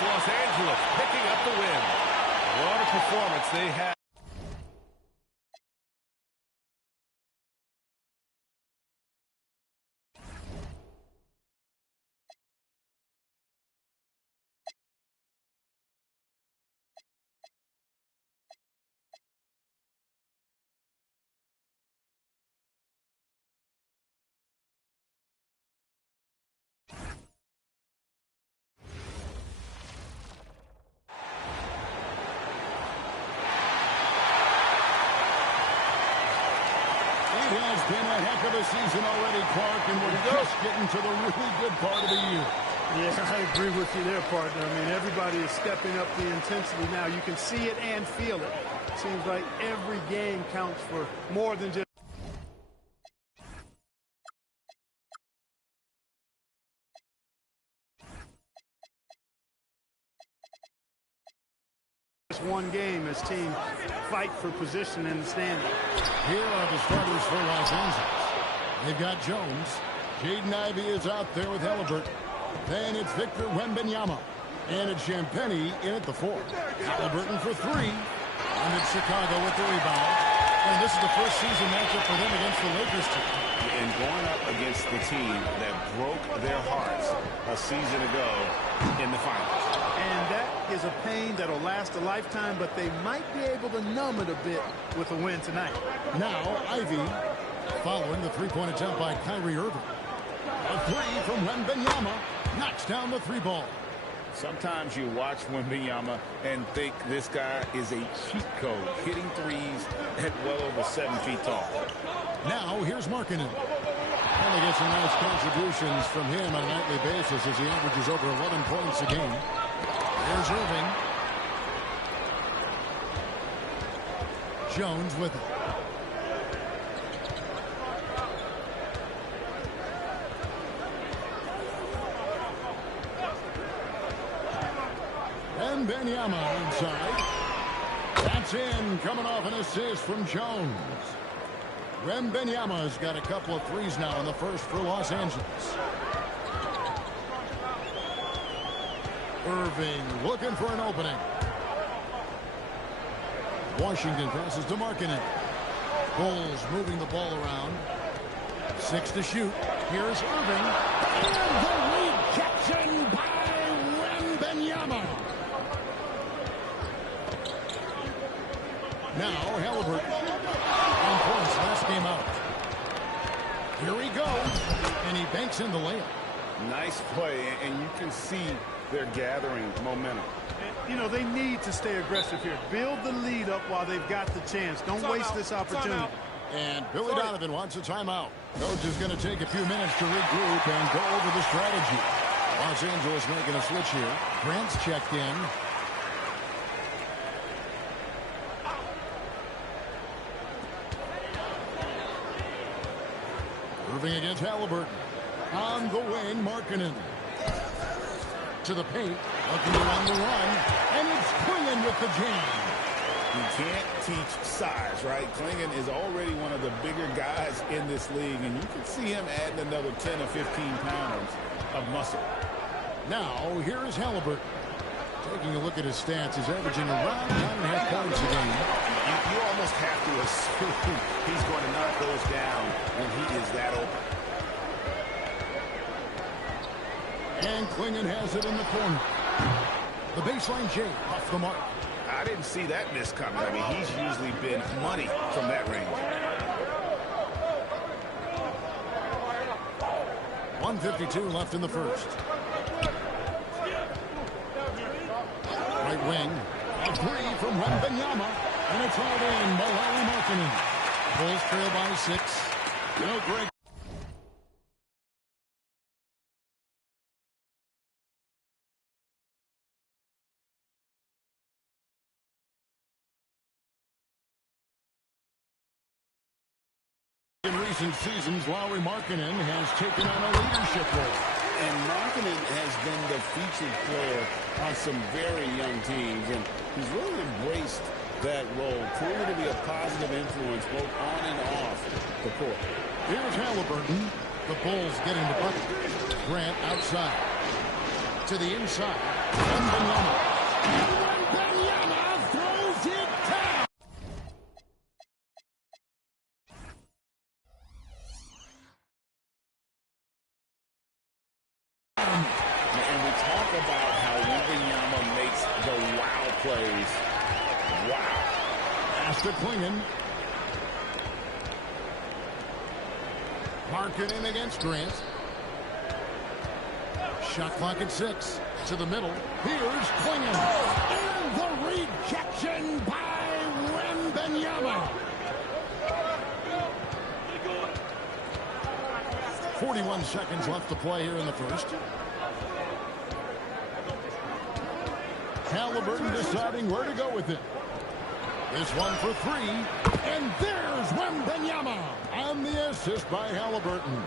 It's Los Angeles picking up the win. What a performance they had. It has been a heck of a season already, Clark, and we're just getting to the really good part of the year. Yeah, I agree with you there, partner. I mean, everybody is stepping up the intensity now. You can see it and feel it. Seems like every game counts for more than just one game as teams fight for position in the standing. Here are the starters for Los Angeles. They've got Jones. Jaden Ivey is out there with Halliburton. Then it's Victor Wembanyama. And it's Champagnie in at the 4. Halliburton for 3. And it's Chicago with the rebound. And this is the first season matchup for them against the Lakers team. And going up against the team that broke their hearts a season ago in the finals. And that is a pain that'll last a lifetime, but they might be able to numb it a bit with a win tonight. Now, Ivy following the three-point attempt by Kyrie Irving. A 3 from Wembanyama knocks down the 3 ball. Sometimes you watch Wembanyama and think this guy is a cheat code, hitting threes at well over 7 feet tall. Now, here's Markkanen. And they get some nice contributions from him on a nightly basis as he averages over 11 points a game. Here's Irving. Jones with it. And Wembanyama inside. That's in, coming off an assist from Jones. Wembanyama's got a couple of threes now in the first for Los Angeles. Irving looking for an opening. Washington passes to Markkanen. Bulls moving the ball around. 6 to shoot. Here's Irving. And the rejection by Wembanyama. Now Halliburton. 1 point last game out. Here he goes. And he banks in the layup. Nice play, and you can see they're gathering momentum. You know, they need to stay aggressive here. Build the lead up while they've got the chance. Don't waste this opportunity. And Billy Donovan wants a timeout. Coach is going to take a few minutes to regroup and go over the strategy. Los Angeles making a switch here. Grant's checked in. Irving against Halliburton. On the wing, Markkanen. To the paint, looking around the run, and it's Clingan with the jam. You can't teach size, right? Clingan is already one of the bigger guys in this league, and you can see him adding another 10 or 15 pounds of muscle. Now, here is Halliburton. Taking a look at his stats, he's averaging around 9.5 points a game. You almost have to assume he's going to knock those down when he is that open. And Clingan has it in the corner. The baseline J off the mark. I didn't see that miss coming. I mean, he's usually been money from that range. 1:52 left in the first. Right wing. A 3 from Wembanyama. And it's all in by Lauri Markkanen. Bulls trail by 6. No break. In recent seasons, Lauri Markkanen has taken on a leadership role. And Markkanen has been the featured player on some very young teams, and he's really embraced that role, proving to be a positive influence both on and off the court. Here's Halliburton. The Bulls getting the bucket. Grant outside. To the inside. Wembanyama. And Wembanyama throws it down. And we talk about how Wembanyama makes the wow plays. Wow. Pass to Klingon. Marking against Grant. Shot clock at 6. To the middle. Here's Klingon. And the rejection by Wembanyama. 41 seconds left to play here in the first. Halliburton deciding where to go with it. This one for 3. And there's Wembanyama. And the assist by Halliburton.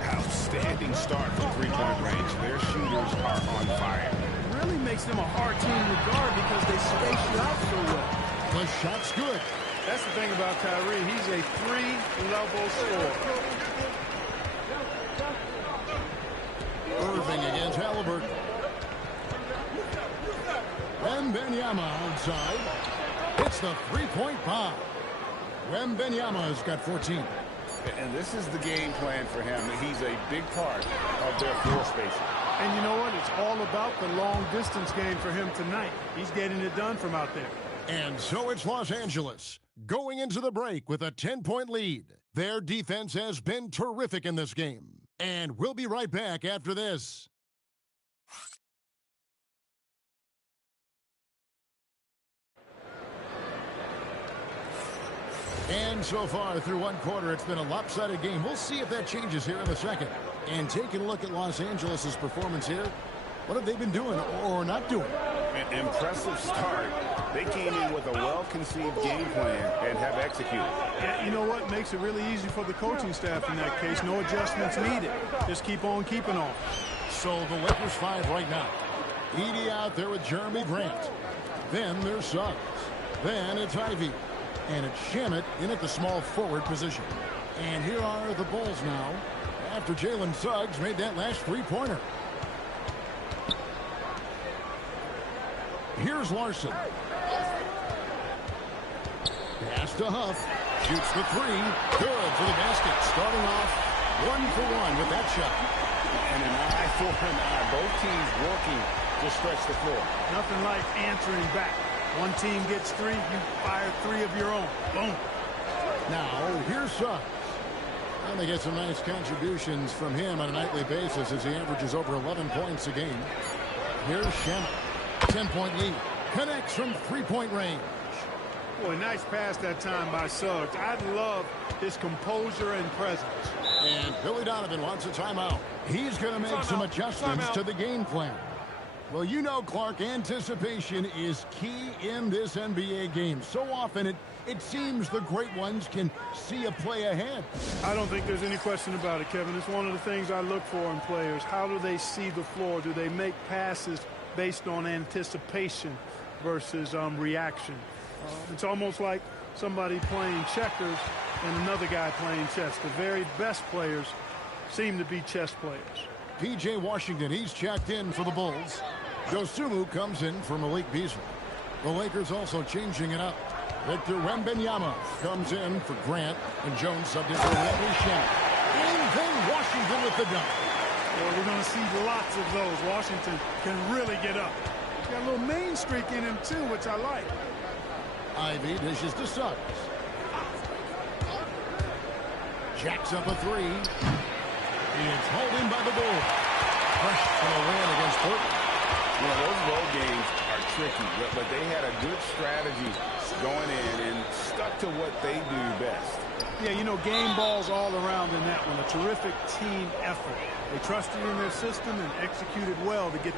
Outstanding start from three-point range. Their shooters are on fire. It really makes them a hard team to guard because they space you out so well. The shot's good. That's the thing about Kyrie. He's a three-level scorer. Irving against Halliburton. Wembanyama outside. It's the three-point bomb. Wembanyama's got 14. And this is the game plan for him. He's a big part of their floor spacing. And you know what? It's all about the long-distance game for him tonight. He's getting it done from out there. And so it's Los Angeles going into the break with a 10-point lead. Their defense has been terrific in this game. And we'll be right back after this. And so far through one quarter, it's been a lopsided game. We'll see if that changes here in the second. And taking a look at Los Angeles' performance here, what have they been doing or not doing? An impressive start. They came in with a well-conceived game plan and have executed. Yeah, you know what? Makes it really easy for the coaching staff in that case. No adjustments needed. Just keep on keeping on. So the Lakers 5 right now. Edey out there with Jeremy Grant. Then there's Suggs. Then it's Ivy. And it's Shamet in at the small forward position. And here are the Bulls now after Jalen Suggs made that last three-pointer. Here's Larson. Pass to Huff. Shoots the 3. Good for the basket. Starting off 1-for-1 with that shot. And an eye for an eye. Both teams working to stretch the floor. Nothing like answering back. One team gets 3, you fire 3 of your own. Boom. Now, here's Suggs. And they get some nice contributions from him on a nightly basis as he averages over 11 points a game. Here's Shamet. 10-point lead. Connects from three-point range. Boy, nice pass that time by Suggs. I love his composure and presence. And Billy Donovan wants a timeout. He's going to make some adjustments to the game plan. Well, you know, Clark, anticipation is key in this NBA game. So often it seems the great ones can see a play ahead. I don't think there's any question about it, Kevin. It's one of the things I look for in players. How do they see the floor? Do they make passes based on anticipation versus reaction? It's almost like somebody playing checkers and another guy playing chess. The very best players seem to be chess players. P.J. Washington, he's checked in for the Bulls. Dosunmu comes in for Malik Beasley. The Lakers also changing it up. Victor Wembanyama comes in for Grant, and Jones subbed in for Landry Shamet. And then Washington with the dunk. Well, we're going to see lots of those. Washington can really get up. Got a little main streak in him, too, which I like. Ivy dishes to Suggs. Jacks up a 3. It's hauled in by the Bulls. Fresh from a win against Portland. You know, those road games are tricky, but they had a good strategy going in and stuck to what they do best. Yeah, you know, game balls all around in that one. A terrific team effort. They trusted in their system and executed well to get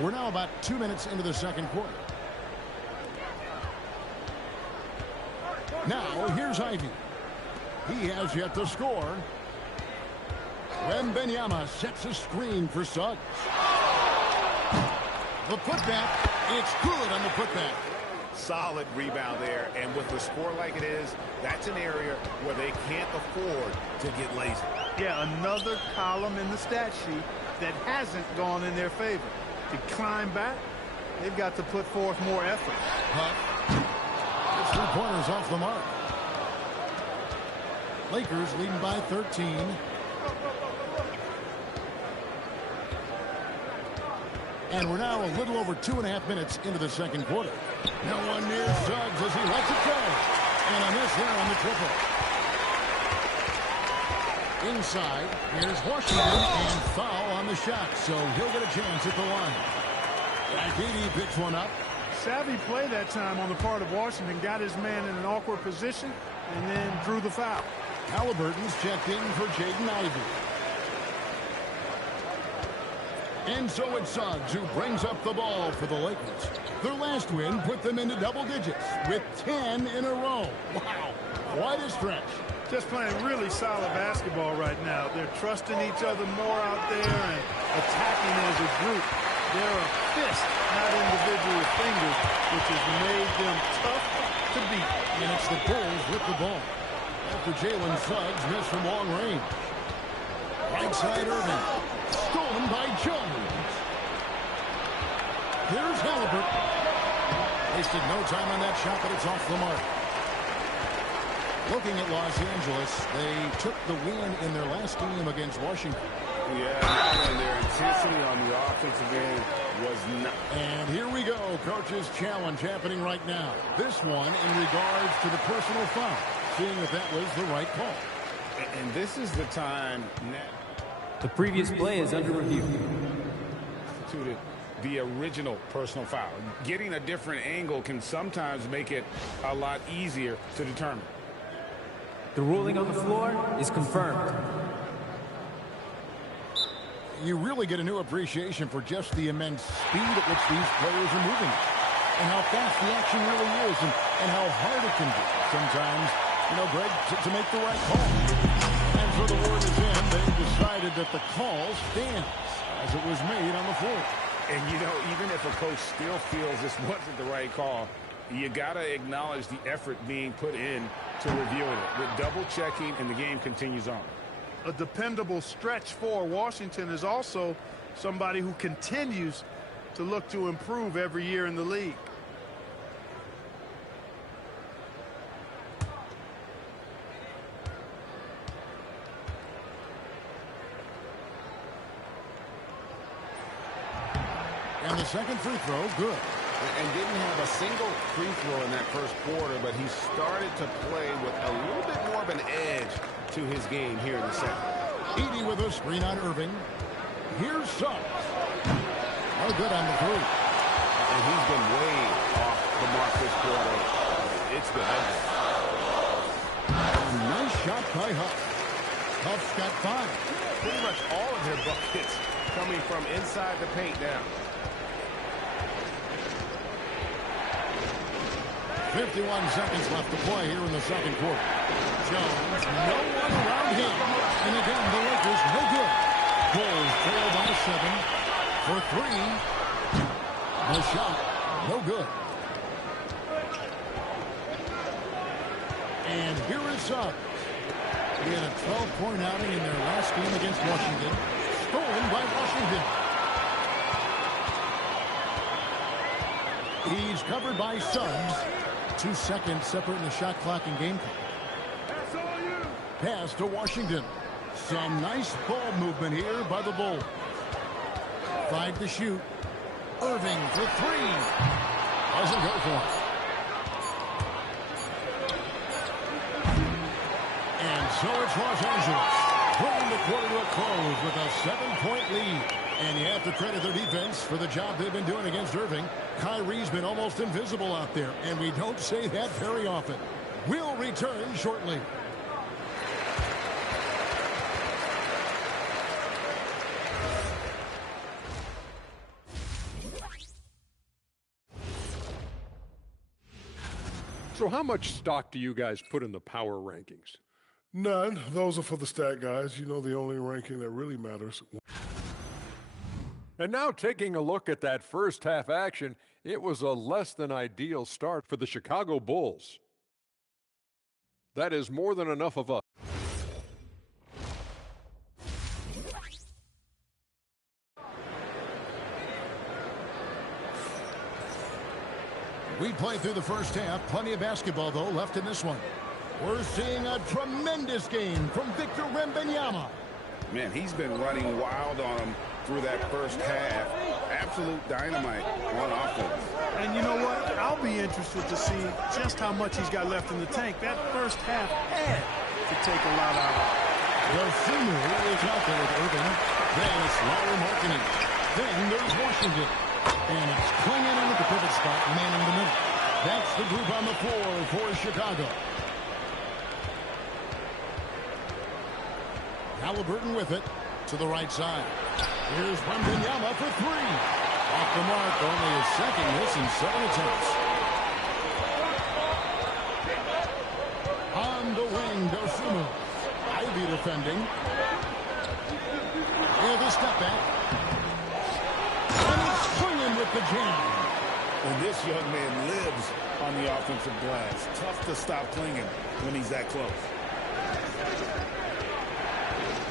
We're now about 2 minutes into the second quarter. Now, here's Ivy. He has yet to score. Wembanyama sets a screen for Suggs. The putback, it's good on the putback. Solid rebound there, and with the score like it is, that's an area where they can't afford to get lazy. Yeah, another column in the stat sheet that hasn't gone in their favor. To climb back, they've got to put forth more effort. It's 3 pointers off the mark. Lakers leading by 13. And we're now a little over 2.5 minutes into the second quarter. No one near Suggs as he lets it go. And a miss there on the triple. Inside, here's Washington, and foul on the shot, so he'll get a chance at the line. Agidi picks one up. Savvy play that time on the part of Washington, got his man in an awkward position, and then drew the foul. Halliburton's checked in for Jaden Ivey. And so it's Suggs who brings up the ball for the Lakers. Their last win put them into double digits with 10 in a row. Wow, what a stretch. Just playing really solid basketball right now. They're trusting each other more out there and attacking as a group. They're a fist, not individual fingers, which has made them tough to beat. And it's the Bulls with the ball after Jalen Suggs missed from long range. Right side Irving. Stolen by Jones. Here's Halliburton. Wasted no time on that shot, but it's off the mark. Looking at Los Angeles, they took the win in their last game against Washington. Yeah, and their intensity on the offensive end was not. And here we go, coach's challenge happening right now. This one in regards to the personal foul, seeing that that was the right call. And this is the time now. The previous play is under review. To the original personal foul. Getting a different angle can sometimes make it a lot easier to determine. The ruling on the floor is confirmed. You really get a new appreciation for just the immense speed at which these players are moving and how fast the action really is and how hard it can be sometimes, you know, Greg, to make the right call. And so the word is in. They've decided that the call stands as it was made on the floor. And, you know, even if a coach still feels this wasn't the right call, you got to acknowledge the effort being put in to reviewing it. With double checking, and the game continues on. A dependable stretch for Washington is also somebody who continues to look to improve every year in the league. And the second free throw, good. And didn't have a single free throw in that first quarter, but he started to play with a little bit more of an edge to his game here in the second. Edey with a screen on Irving. Here's Suggs. No good on the three. And he's been way off the mark this quarter. It's been ugly. Nice shot by Huff. Huff's got 5. Pretty much all of their buckets coming from inside the paint now. 51 seconds left to play here in the second quarter. Jones, no one around him. And again, the Lakers no good. Bulls trail by 7 for 3. The shot, no good. And here is Suggs. He had a 12-point outing in their last game against Washington. Stolen by Washington. He's covered by Suggs. 2 seconds separating the shot clock and game clock. Pass to Washington. Some nice ball movement here by the Bulls. 5 to shoot. Irving for 3. Doesn't go for it. And so it's Los Angeles bringing the quarter to a close with a 7-point lead. And you have to credit their defense for the job they've been doing against Irving. Kyrie's been almost invisible out there, and we don't say that very often. We'll return shortly. So how much stock do you guys put in the power rankings? None. Those are for the stat guys. You know, the only ranking that really matters. And now taking a look at that first half action, it was a less than ideal start for the Chicago Bulls. That is more than enough of a We played through the first half. Plenty of basketball, though, left in this one. We're seeing a tremendous game from Victor Wembanyama. Man, he's been running wild on him through that first half. Absolute dynamite on offense. And you know what? I'll be interested to see just how much he's got left in the tank. That first half had to take a lot out of it. Dosunmu is out there with Irving. Then it's Lauri Markkanen. Then there's Washington. And it's Klingon in at the pivot spot, manning the middle. That's the group on the floor for Chicago. Halliburton with it to the right side. Here's Wembanyama for three. Off the mark, only his second miss in 7 attempts. On the wing, Dosunmu. Ivy defending. Here's the step back. And he's swinging with the jam. And this young man lives on the offensive glass. Tough to stop Klingon when he's that close.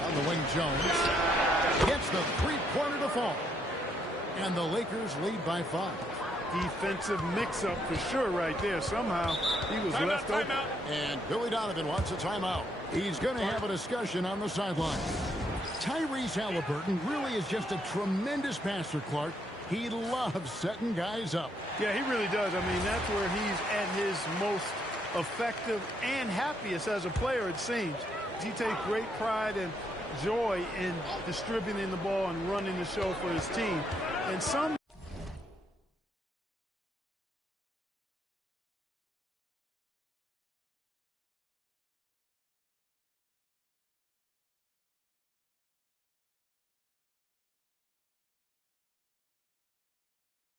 On the wing, Jones gets the three-pointer to fall. And the Lakers lead by 5. Defensive mix-up for sure right there. Somehow he was left open. And Billy Donovan wants a timeout. He's going to have a discussion on the sideline. Tyrese Halliburton really is just a tremendous passer, Clark. He loves setting guys up. Yeah, he really does. I mean, that's where he's at his most effective and happiest as a player, it seems. He takes great pride and joy in distributing the ball and running the show for his team. And some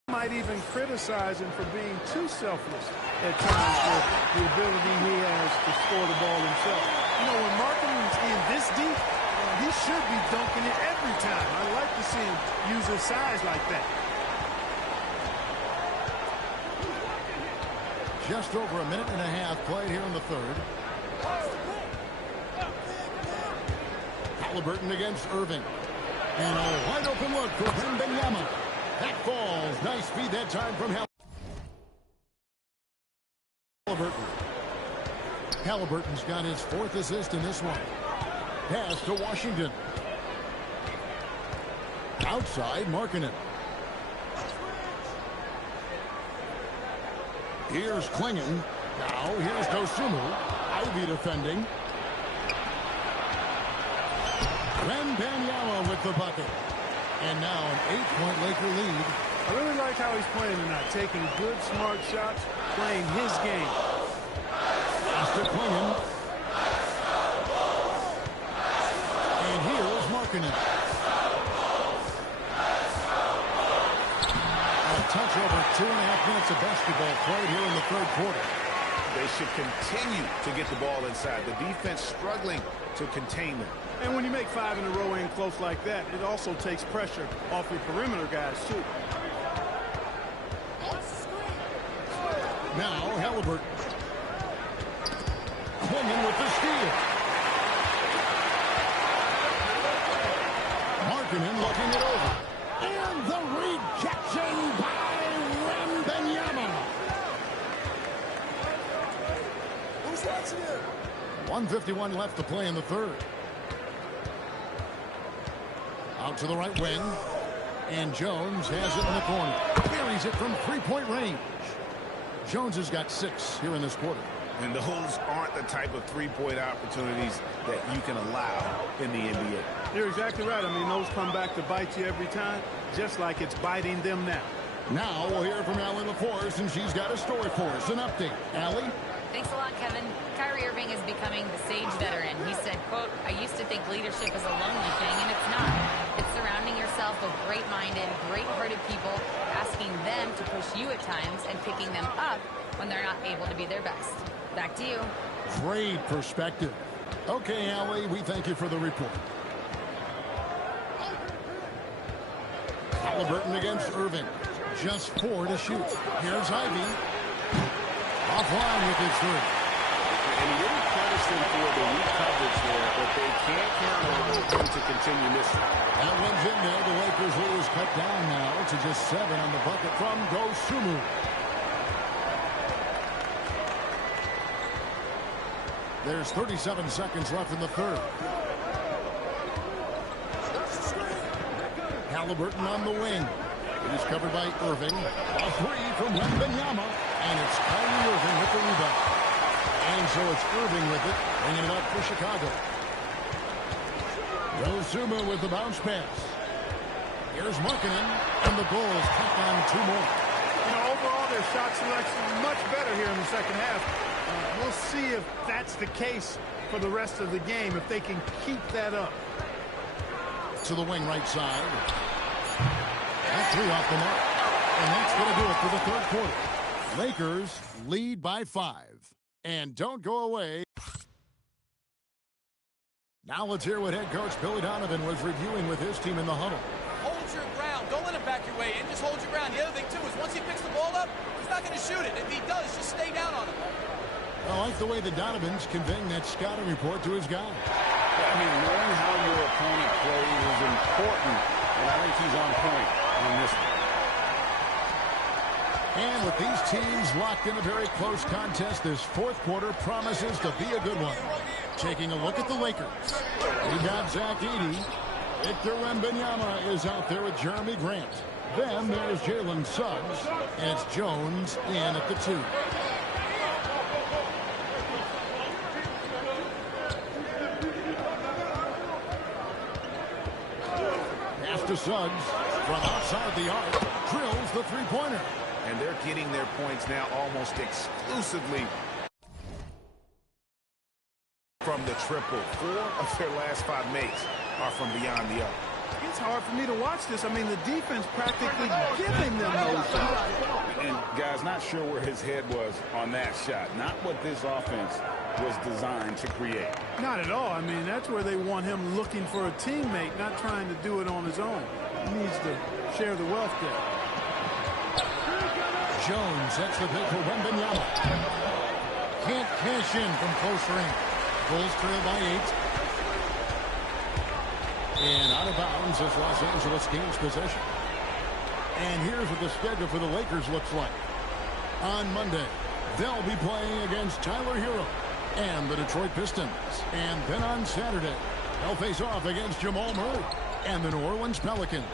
might even criticize him for being too selfless at times with the ability he has to score the ball himself. You know, when Markkanen's in this deep, he should be dunking it every time. I like to see him use his size like that. Just over a minute and a half played here in the third. Halliburton against Irving. And a wide open look for Wembanyama. That falls. Nice feed that time from Halliburton. Halliburton's got his 4th assist in this one. Pass to Washington. Outside, Markkanen. Here's Klingon. Now here's Dosunmu. Ivy defending. Wembanyama with the bucket. And now an 8-point Laker lead. I really like how he's playing tonight, taking good, smart shots, playing his game. Pass to Klingon. And here is Markkanen. A touch over 2.5 minutes of basketball played here in the third quarter. They should continue to get the ball inside. The defense struggling to contain them. And when you make 5 in a row in close like that, it also takes pressure off your perimeter guys, too. Now Halliburton. Klingon with the steal. Markkanen looking it over. And the rejection by Wembanyama. Who's watching it? 1:51 left to play in the third. Out to the right wing. And Jones has it in the corner. Carries it from three-point range. Jones has got 6 here in this quarter. And those aren't the type of three-point opportunities that you can allow in the NBA. You're exactly right. I mean, those come back to bite you every time, just like it's biting them now. Now we'll hear from Allie LaForce, and she's got a story for us. An update. Allie? Thanks a lot, Kevin. Kyrie Irving is becoming the sage veteran. He said, quote, "I used to think leadership is a lonely thing, and it's not. It's surrounding yourself with great-minded, great-hearted people, asking them to push you at times and picking them up when they're not able to be their best. Back to you. Great perspective. Okay, Allie, we thank you for the report. Halliburton against Irving. Just 4 to shoot. Here's Ivy. Offline with his 3. And he didn't punish them for the weak coverage there, but they can't count on him to continue missing. That one's in there. The Lakers lead is cut down now to just 7 on the bucket from Dosunmu. There's 37 seconds left in the third. Halliburton on the wing. It is covered by Irving. A 3 from Wembanyama. And it's Kyrie Irving with the rebound. And so it's Irving with it, bringing it up for Chicago. Dosunmu with the bounce pass. Here's Markkanen, and the Bulls tack on 2 more. You know, overall, their shot selection is much better here in the second half. We'll see if that's the case for the rest of the game, if they can keep that up. To the wing right side. That 3 off the mark. And that's going to do it for the third quarter. Lakers lead by 5. And don't go away. Now let's hear what head coach Billy Donovan was reviewing with his team in the huddle. Hold your ground. Don't let him back your way in. Just hold your ground. The other thing, too, is once he picks the ball up, he's not going to shoot it. If he does, just stay down on him. I like the way that Donovan's conveying that scouting report to his guys. I mean, knowing how your opponent plays is important, and I think he's on point on this one. And with these teams locked in a very close contest, this fourth quarter promises to be a good one. Taking a look at the Lakers. We got Zach Edey. Victor Wembanyama is out there with Jeremy Grant. Then there's Jalen Suggs, and it's Jones in at the 2. Pass to Suggs from outside the arc. Drills the 3-pointer. And they're getting their points now almost exclusively from the triple. 4 of their last 5 makes are from beyond the arc. It's hard for me to watch this. I mean, the defense practically giving them those shots. And, guys, not sure where his head was on that shot. Not what this offense was designed to create. Not at all. I mean, that's where they want him looking for a teammate, not trying to do it on his own. He needs to share the wealth there. Jones sets the pick for Wembanyama. Can't cash in from close range. Bulls trail by 8. And out of bounds as Los Angeles gains possession. And here's what the schedule for the Lakers looks like. On Monday, they'll be playing against Tyler Hero and the Detroit Pistons. And then on Saturday, they'll face off against Jamal Murray and the New Orleans Pelicans.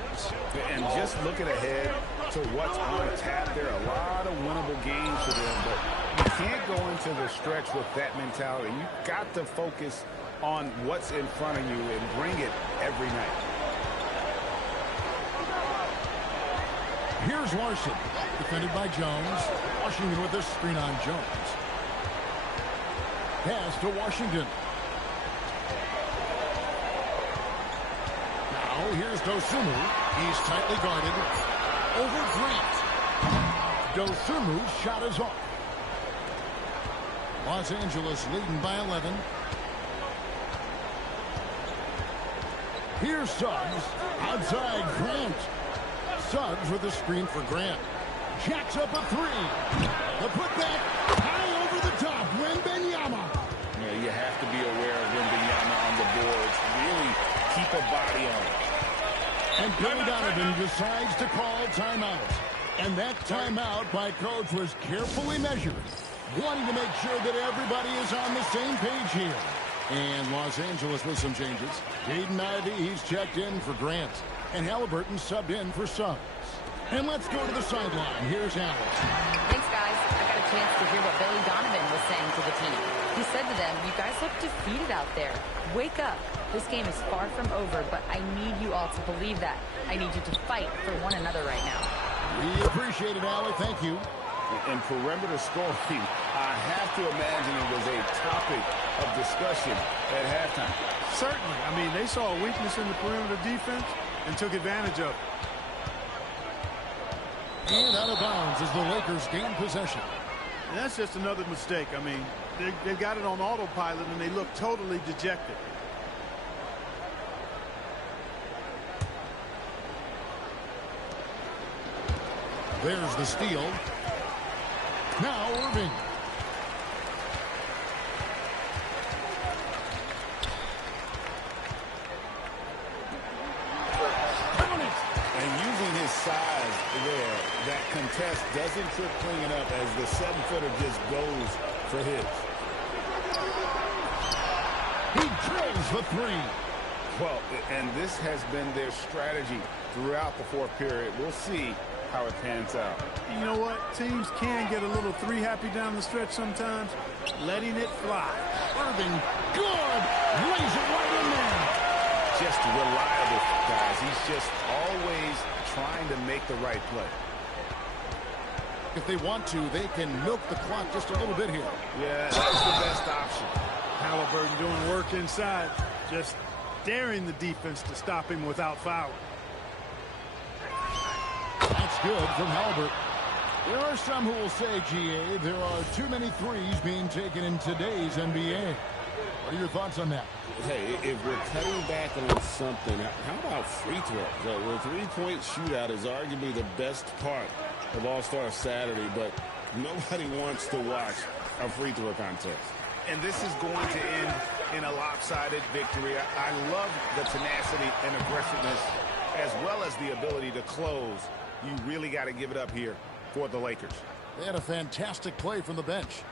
And just looking ahead to what's on tap, there are a lot of winnable games for them, but you can't go into the stretch with that mentality. You've got to focus on what's in front of you and bring it every night. Here's Larson, defended by Jones. Washington with a screen on Jones. Pass to Washington. Now here's Dosunmu. He's tightly guarded. Over Grant. Dosunmu's shot is off. Los Angeles leading by 11. Here's Suggs. Outside Grant. Suggs with a screen for Grant. Jacks up a 3. The putback high over the top. Wembanyama. Yeah, you have to be aware of Wembanyama on the boards. Really keep a body on it. And Billy Donovan decides to call timeout. And that timeout by coach was carefully measured, wanting to make sure that everybody is on the same page here. And Los Angeles with some changes. Jaden Ivey, he's checked in for Grant. And Halliburton subbed in for Suggs. And let's go to the sideline. Here's Alex. Thanks, guys. I got a chance to hear what Billy Donovan was saying to the team. He said to them, you guys look defeated out there. Wake up. This game is far from over, but I need you all to believe that. I need you to fight for one another right now. We appreciate it, Allie. Thank you. And perimeter scoring, I have to imagine it was a topic of discussion at halftime. Certainly. I mean, they saw a weakness in the perimeter defense and took advantage of it. And out of bounds as the Lakers gain possession. And that's just another mistake. I mean, they've got it on autopilot, and they look totally dejected. There's the steal. Now Irving. Count it. And using his size there, that contest doesn't trip clean up as the 7-footer just goes for his. He drills the three. Well, and this has been their strategy throughout the fourth period. We'll see how it pans out. You know what? Teams can get a little three-happy down the stretch sometimes. Letting it fly. Irving, good. Lays it right in there. Just reliable, guys. He's just always trying to make the right play. If they want to, they can milk the clock just a little bit here. Yeah, that's the best option. Halliburton doing work inside. Just daring the defense to stop him without fouling. That's good from Halliburton. There are some who will say, GA, there are too many threes being taken in today's NBA. What are your thoughts on that? Hey, if we're cutting back on something, how about free throws? The three-point shootout is arguably the best part of All-Star Saturday, but nobody wants to watch a free throw contest. And this is going to end in a lopsided victory. I love the tenacity and aggressiveness as well as the ability to close. You really got to give it up here for the Lakers. They had a fantastic play from the bench.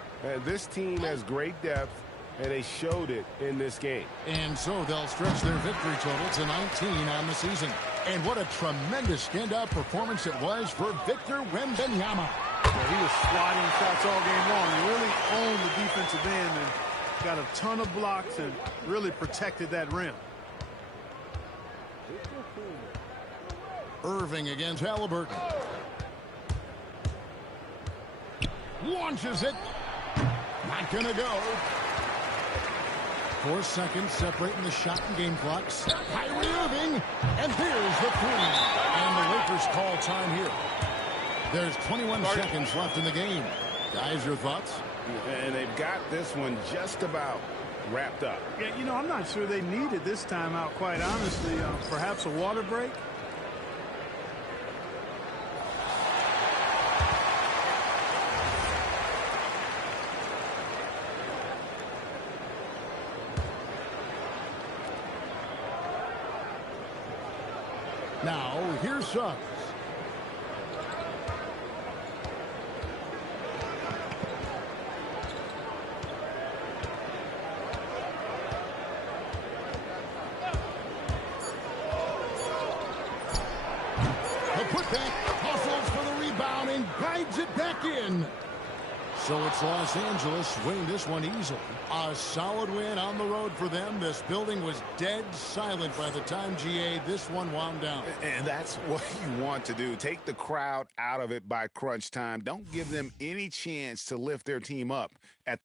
This team has great depth, and they showed it in this game. And so they'll stretch their victory total to 19 on the season. And what a tremendous standout performance it was for Victor Wembanyama. Yeah, he was swatting shots all game long. He really owned the defensive end and got a ton of blocks and really protected that rim. Irving against Halliburton. Launches it. Not gonna go. 4 seconds separating the shot and game clocks. Kyrie Irving. And here's the three. And the Lakers call time here. There's 21 seconds left in the game. Guys, your thoughts? And they've got this one just about wrapped up. Yeah, you know, I'm not sure they needed this timeout, quite honestly. Perhaps a water break? Now, here's Suggs. The putback, hustles for the rebound and guides it back in. So it's Los Angeles winning this one easily. A solid win on the road for them. This building was dead silent by the time, GA, this one wound down. And that's what you want to do. Take the crowd out of it by crunch time. Don't give them any chance to lift their team up at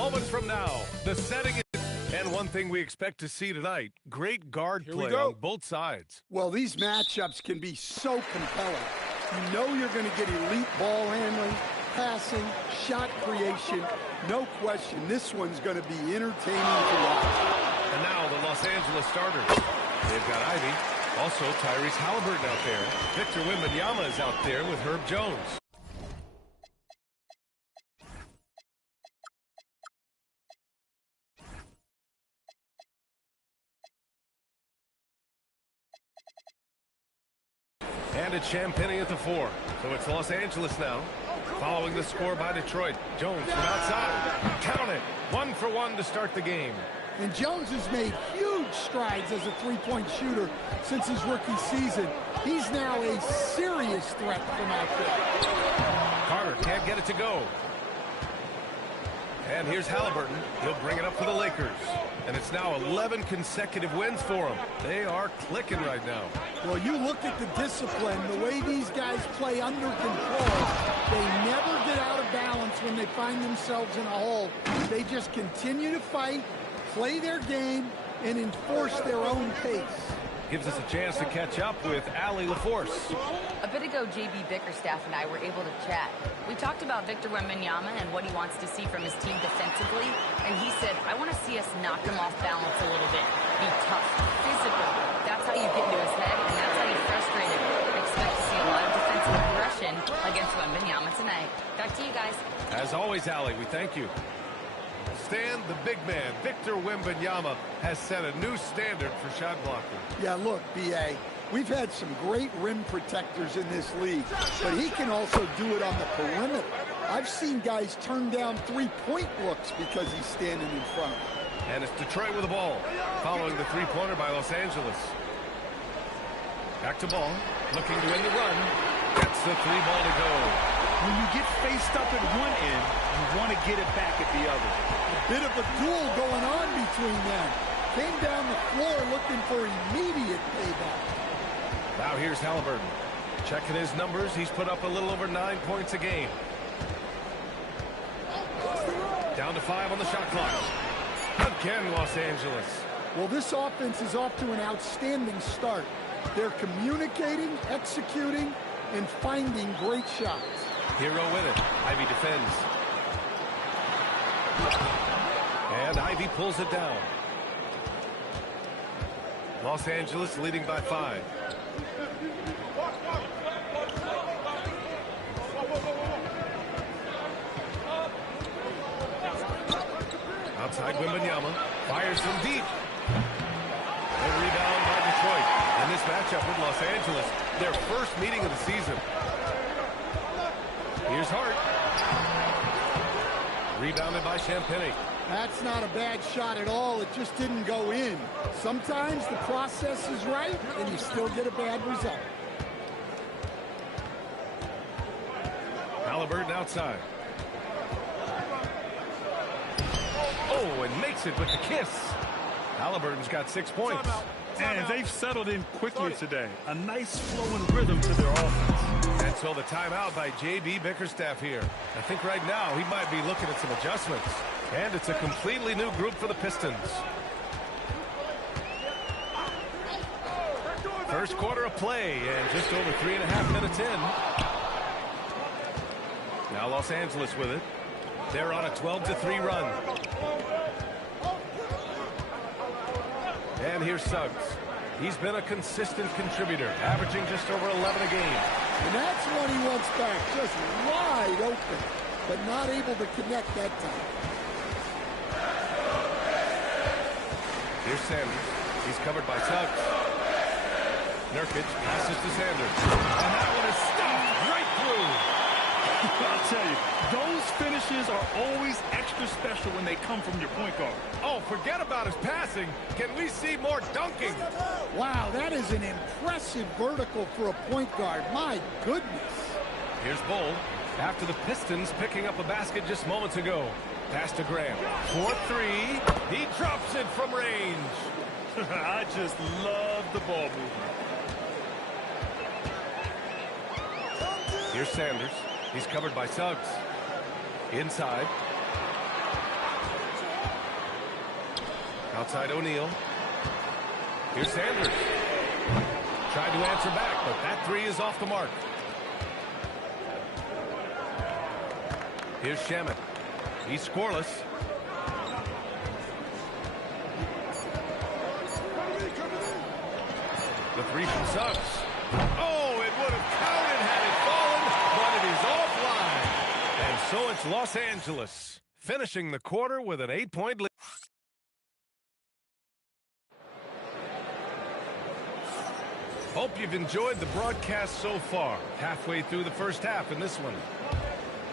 moments from now. The setting is... And one thing we expect to see tonight, great guard play on both sides. Well, these matchups can be so compelling. You know you're going to get elite ball handling, passing, shot creation. No question, this one's going to be entertaining to watch. And now the Los Angeles starters. They've got Ivy, also Tyrese Halliburton out there. Victor Wembanyama is out there with Herb Jones. And it's Champagnie at the 4. So it's Los Angeles now. Following the score by Detroit. Jones from outside. Count it. 1 for 1 to start the game. And Jones has made huge strides as a three-point shooter since his rookie season. He's now a serious threat from out there. Carter can't get it to go. And here's Halliburton. He'll bring it up for the Lakers. And it's now 11 consecutive wins for them. They are clicking right now. Well, you look at the discipline, the way these guys play under control. They never get out of balance when they find themselves in a hole. They just continue to fight, play their game, and enforce their own pace. Gives us a chance to catch up with Allie LaForce. A bit ago, J.B. Bickerstaff and I were able to chat. We talked about Victor Wembanyama and what he wants to see from his team defensively, and he said, I want to see us knock him off balance a little bit, be tough, physical. That's how you get into his head, and that's how you frustrate him. Expect to see a lot of defensive aggression against Wembanyama tonight. Back to you guys. As always, Allie, we thank you. Stan, the big man, Victor Wembanyama, has set a new standard for shot blocking. Yeah, look, B.A., we've had some great rim protectors in this league, but he can also do it on the perimeter. I've seen guys turn down three-point looks because he's standing in front. And it's Detroit with the ball, following the three-pointer by Los Angeles. Back to ball, looking to end the run. Gets the three ball to go. When you get faced up at one end, you want to get it back at the other. A bit of a duel going on between them. Came down the floor looking for immediate payback. Now here's Halliburton. Checking his numbers, he's put up a little over 9 points a game. Down to 5 on the shot clock. Again, Los Angeles. Well, this offense is off to an outstanding start. They're communicating, executing, and finding great shots. Hero with it. Ivy defends. And Ivy pulls it down. Los Angeles leading by 5. Outside Wembanyama. Fires from deep. A rebound by Detroit. In this matchup with Los Angeles, their first meeting of the season. Here's Hart. Rebounded by Champagnie. That's not a bad shot at all. It just didn't go in. Sometimes the process is right, and you still get a bad result. Halliburton outside. Oh, and makes it with the kiss. Halliburton's got 6 points. And they've settled in quickly today. A nice flowing rhythm to their offense. And so the timeout by J.B. Bickerstaff here. I think right now he might be looking at some adjustments. And it's a completely new group for the Pistons. First quarter of play and just over 3.5 minutes in. Now Los Angeles with it. They're on a 12-3 run. And here's Suggs. He's been a consistent contributor, averaging just over 11 a game. And that's what he wants back, just wide open, but not able to connect that time. Here's Sanders. He's covered by Suggs. Nurkic passes to Sanders. And that one is stopped right through. I'll tell you, those finishes are always extra special when they come from your point guard. Oh, forget about his passing. Can we see more dunking? Wow, that is an impressive vertical for a point guard. My goodness. Here's Bull. After the Pistons picking up a basket just moments ago. Pass to Graham. 4-3. He drops it from range. I just love the ball movement. Here's Sanders. He's covered by Suggs. Inside. Outside O'Neal. Here's Sanders. Tried to answer back, but that three is off the mark. Here's Shamet. He's scoreless. The three from Suggs. Oh, it would have counted had it fallen, but it is offline. And so it's Los Angeles finishing the quarter with an 8-point lead. Hope you've enjoyed the broadcast so far. Halfway through the first half in this one.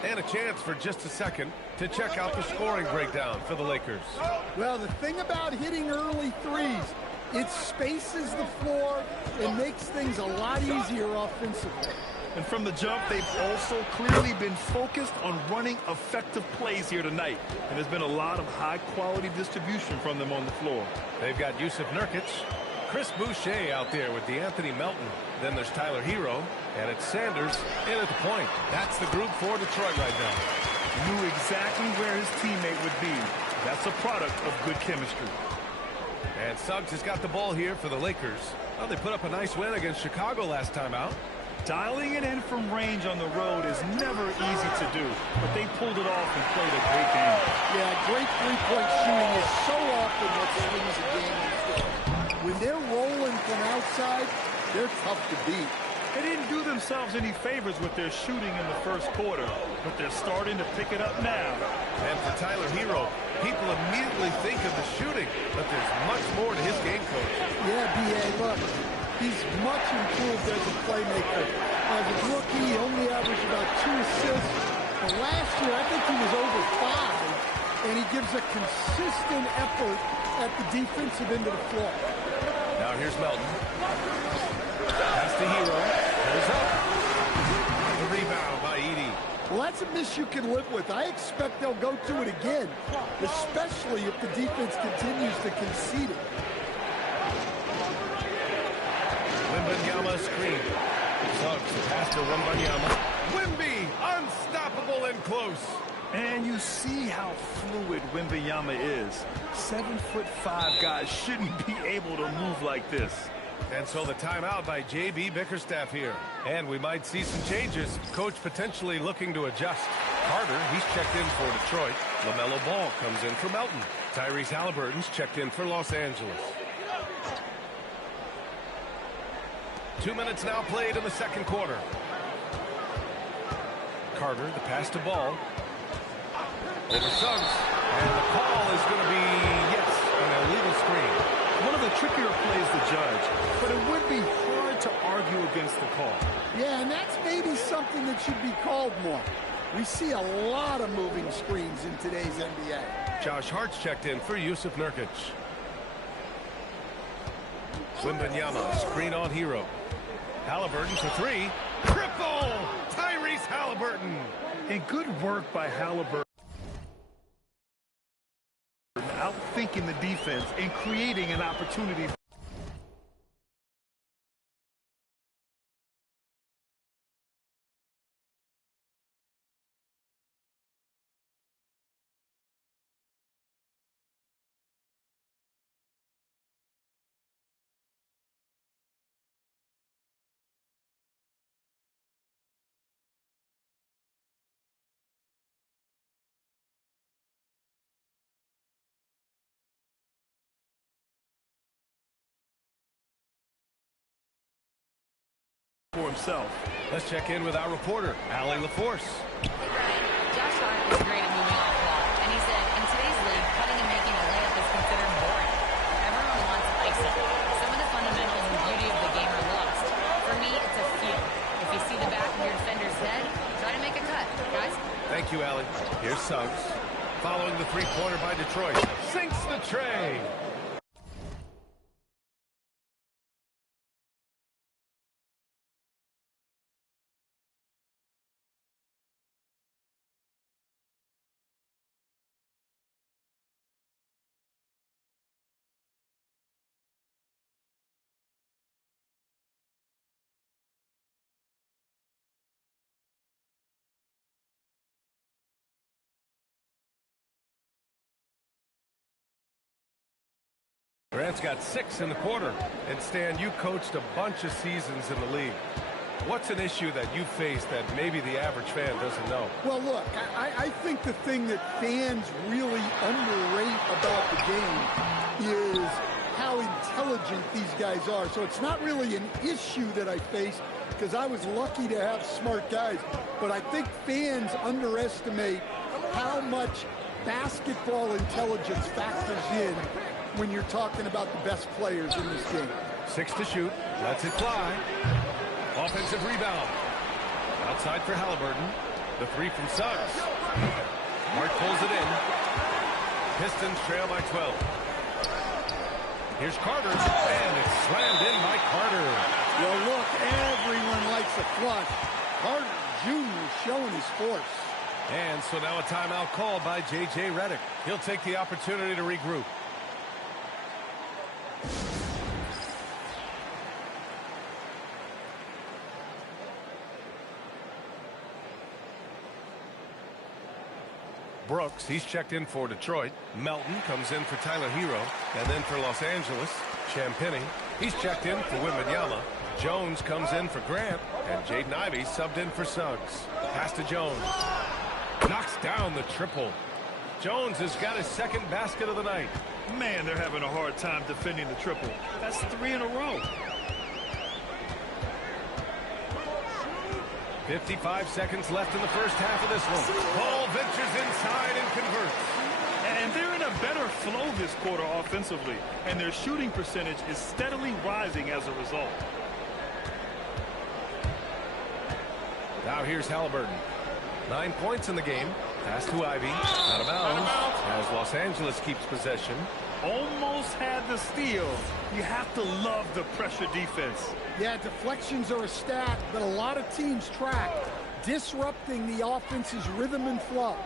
And a chance for just a second to check out the scoring breakdown for the Lakers. Well, the thing about hitting early threes, it spaces the floor and makes things a lot easier offensively. And from the jump, they've also clearly been focused on running effective plays here tonight. And there's been a lot of high-quality distribution from them on the floor. They've got Yusuf Nurkic, Chris Boucher out there with DeAnthony Melton. Then there's Tyler Hero, and it's Sanders in at the point. That's the group for Detroit right now. Knew exactly where his teammate would be. That's a product of good chemistry. And Suggs has got the ball here for the Lakers. Well, they put up a nice win against Chicago last time out. Dialing it in from range on the road is never easy to do, but they pulled it off and played a great game. Yeah, great three-point shooting is so often what swings a game these days. When they're rolling from outside, they're tough to beat. They didn't do themselves any favors with their shooting in the first quarter, but they're starting to pick it up now. And for Tyler Hero, people immediately think of the shooting, but there's much more to his game, coach. Yeah, B.A., look, he's much improved as a playmaker. As a rookie, he only averaged about 2 assists. But last year, I think he was over 5, and he gives a consistent effort at the defensive end of the floor. Now here's Melton. Pass to Hero. Goes up. The rebound by Edey. Well, that's a miss you can live with. I expect they'll go to it again, especially if the defense continues to concede it. Wembanyama screen. Suggs pass to Wembanyama. Wemby, unstoppable and close. And you see how fluid Wembanyama is. 7'5" guys shouldn't be able to move like this. And so the timeout by J.B. Bickerstaff here. And we might see some changes. Coach potentially looking to adjust. Carter, he's checked in for Detroit. LaMelo Ball comes in for Melton. Tyrese Halliburton's checked in for Los Angeles. 2 minutes now played in the second quarter. Carter, the pass to Ball. Over Suggs. And the call is going to be, yes, an illegal screen. One of the trickier plays to judge, but it would be hard to argue against the call. Yeah, and that's maybe something that should be called more. We see a lot of moving screens in today's NBA. Josh Hart's checked in for Yusuf Nurkic. Wembanyama, screen on Hero. Halliburton for three. Triple! Tyrese Halliburton. And good work by Halliburton. Outthinking the defense and creating an opportunity. For himself. Let's check in with our reporter, Allie LaForce. Hey, Brian. Josh Hart is great at moving off the ball. And he said, in today's league, cutting and making a layup is considered boring. Everyone wants icing. Some of the fundamentals and beauty of the game are lost. For me, it's a feel. If you see the back of your defender's head, try to make a cut. Guys? Thank you, Allie. Here's Suggs. Following the three-pointer by Detroit. Sinks the tray. Grant's got 6 in the quarter. And Stan, you coached a bunch of seasons in the league. What's an issue that you face that maybe the average fan doesn't know? Well, look, I think the thing that fans really underrate about the game is how intelligent these guys are. So it's not really an issue that I face because I was lucky to have smart guys. But I think fans underestimate how much basketball intelligence factors in when you're talking about the best players in this game. 6 to shoot. Lets it fly. Offensive rebound. Outside for Halliburton. The 3 from Suggs. Hart pulls it in. Pistons trail by 12. Here's Carter. And it's slammed in by Carter. Well, look, everyone likes a flush. Carter Jr. showing his force. And so now a timeout called by J.J. Redick. He'll take the opportunity to regroup. Brooks, he's checked in for Detroit. Melton comes in for Tyler Hero. And then for Los Angeles, Champagnie. He's checked in for Wembanyama. Jones comes in for Grant. And Jaden Ivey subbed in for Suggs. Pass to Jones. Knocks down the triple. Jones has got his second basket of the night. Man, they're having a hard time defending the triple. That's 3 in a row. 55 seconds left in the first half of this one. Ball ventures inside and converts. And they're in a better flow this quarter offensively. And their shooting percentage is steadily rising as a result. Now here's Halliburton. 9 points in the game. Pass to Ivey. Out of bounds. As Los Angeles keeps possession. Almost had the steal. You have to love the pressure defense. Yeah, deflections are a stat that a lot of teams track, disrupting the offense's rhythm and flow.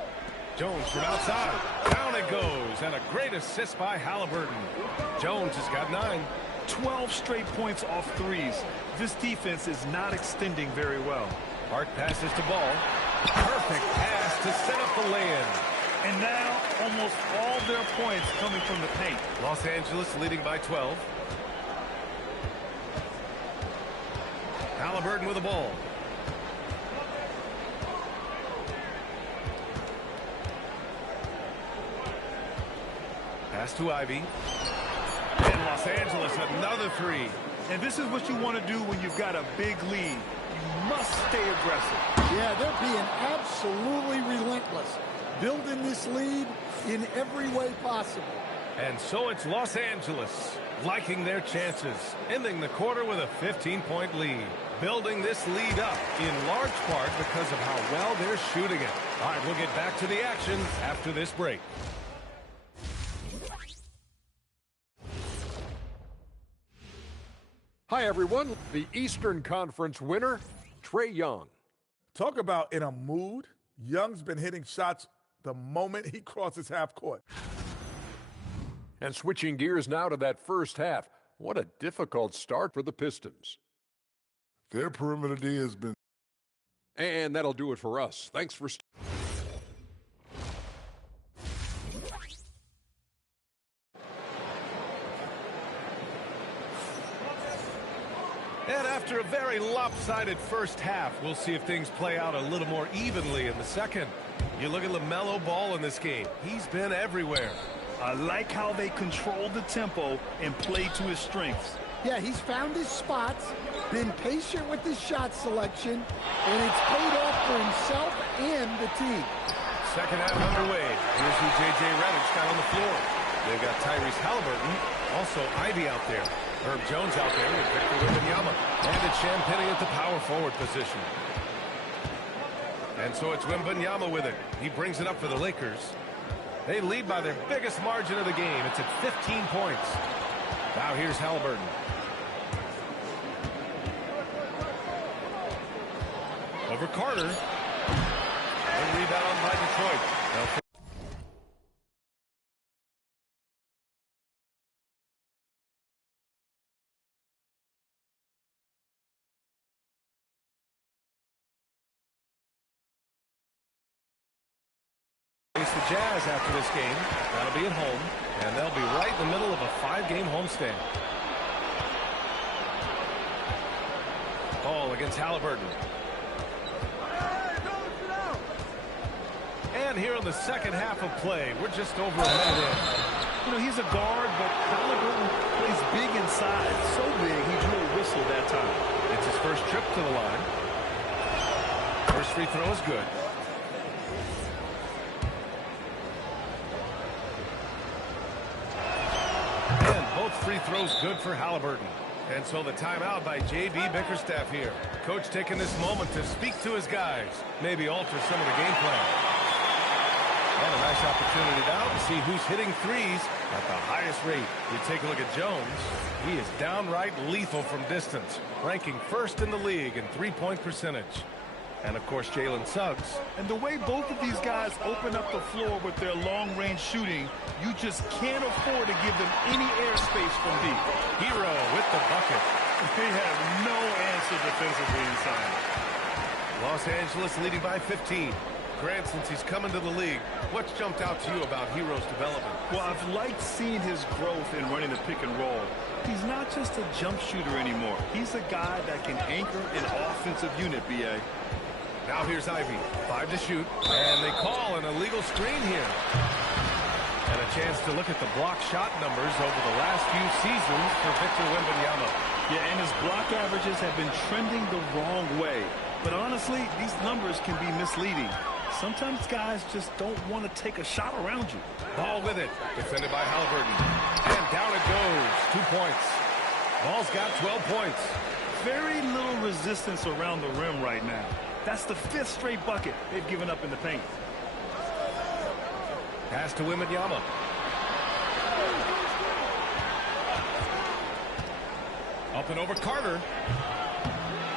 Jones from outside. Down it goes. And a great assist by Halliburton. Jones has got 9. 12 straight points off threes. This defense is not extending very well. Hart passes to Ball. Perfect pass to set up the lay-in. And now almost all their points coming from the paint. Los Angeles leading by 12. Halliburton with the ball. Pass to Ivey. And Los Angeles another 3. And this is what you want to do when you've got a big lead. You must stay aggressive. Yeah, they're being absolutely relentless, building this lead in every way possible. And so it's Los Angeles liking their chances, ending the quarter with a 15-point lead, building this lead up in large part because of how well they're shooting it. All right, we'll get back to the action after this break. Hi, everyone. The Eastern Conference winner, Trae Young. Talk about in a mood. Young's been hitting shots the moment he crosses half court. And switching gears now to that first half. What a difficult start for the Pistons. Their perimeter D has been. And that'll do it for us. Thanks for... And after a very lopsided first half, we'll see if things play out a little more evenly in the second. You look at LaMelo Ball in this game. He's been everywhere. I like how they control the tempo and play to his strengths. Yeah, he's found his spots, been patient with his shot selection, and it's paid off for himself and the team. Second half underway. Here's who J.J. Redick's got on the floor. They've got Tyrese Halliburton, also Ivey out there. Herb Jones out there with Victor Wembanyama. And it's Champagnie at the power forward position. And so it's Wembanyama with it. He brings it up for the Lakers. They lead by their biggest margin of the game. It's at 15 points. Now here's Halliburton. Over Carter. A rebound by Detroit. Now Jazz after this game. That'll be at home, and they'll be right in the middle of a 5-game homestand. Ball against Halliburton. And here in the second half of play, we're just over a minute in. You know, he's a guard, but Halliburton plays big inside. So big, he drew a whistle that time. It's his first trip to the line. First free throw is good. And both free throws good for Halliburton. And so the timeout by J.B. Bickerstaff here. Coach taking this moment to speak to his guys. Maybe alter some of the game plan. And a nice opportunity now to see who's hitting threes at the highest rate. You take a look at Jones. He is downright lethal from distance, ranking first in the league in three-point percentage. And, of course, Jalen Suggs. And the way both of these guys open up the floor with their long-range shooting, you just can't afford to give them any airspace from deep. Hero with the bucket. They have no answer defensively inside. Los Angeles leading by 15. Grant, since he's come into the league, what's jumped out to you about Hero's development? Well, I've liked seeing his growth in running the pick and roll. He's not just a jump shooter anymore. He's a guy that can anchor an offensive unit, B.A. Now here's Ivy. 5 to shoot. And they call an illegal screen here. And a chance to look at the block shot numbers over the last few seasons for Victor Wembanyama. Yeah, and his block averages have been trending the wrong way. But honestly, these numbers can be misleading. Sometimes guys just don't want to take a shot around you. Ball with it. Defended by Halliburton. And down it goes. 2 points. Ball's got 12 points. Very little resistance around the rim right now. That's the 5th straight bucket they've given up in the paint. Pass to Wembanyama. Up and over Carter.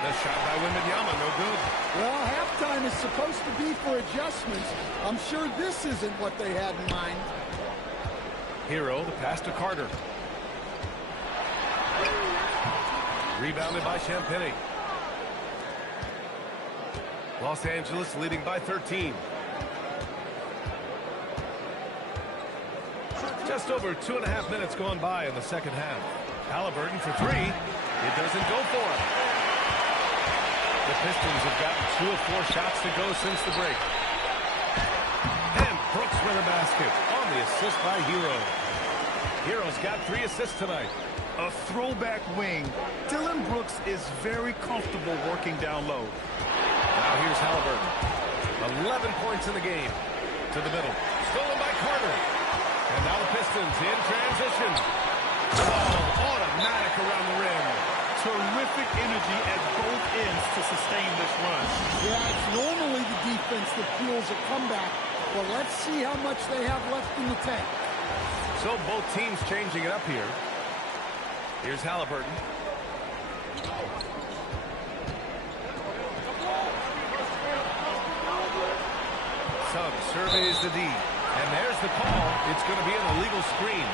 The shot by Wembanyama, no good. Well, halftime is supposed to be for adjustments. I'm sure this isn't what they had in mind. Hero, the pass to Carter. Rebounded by Champagnie. Los Angeles leading by 13. Just over 2.5 minutes gone by in the second half. Halliburton for 3. It doesn't go for him. The Pistons have gotten 2 of 4 shots to go since the break. And Brooks with a basket on the assist by Hero. Hero's got 3 assists tonight. A throwback wing. Dillon Brooks is very comfortable working down low. Now here's Halliburton. 11 points in the game. To the middle. Stolen by Carter. And now the Pistons in transition. Oh, automatic around the rim. Terrific energy at both ends to sustain this run. Yeah, it's normally the defense that fuels a comeback. Well, let's see how much they have left in the tank. So both teams changing it up here. Here's Halliburton. Suggs surveys the D. And there's the call. It's going to be an illegal screen.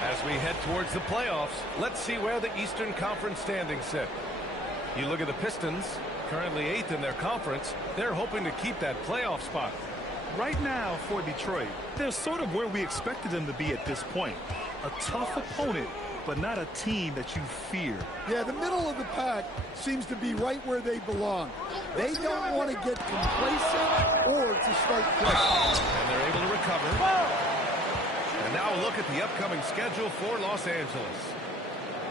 As we head towards the playoffs, let's see where the Eastern Conference standings sit. You look at the Pistons, currently 8th in their conference. They're hoping to keep that playoff spot. Right now for Detroit, they're sort of where we expected them to be at this point. A tough opponent, but not a team that you fear. Yeah, the middle of the pack seems to be right where they belong. They don't want to get complacent or to start pressing. And they're able to recover. And now a look at the upcoming schedule for Los Angeles.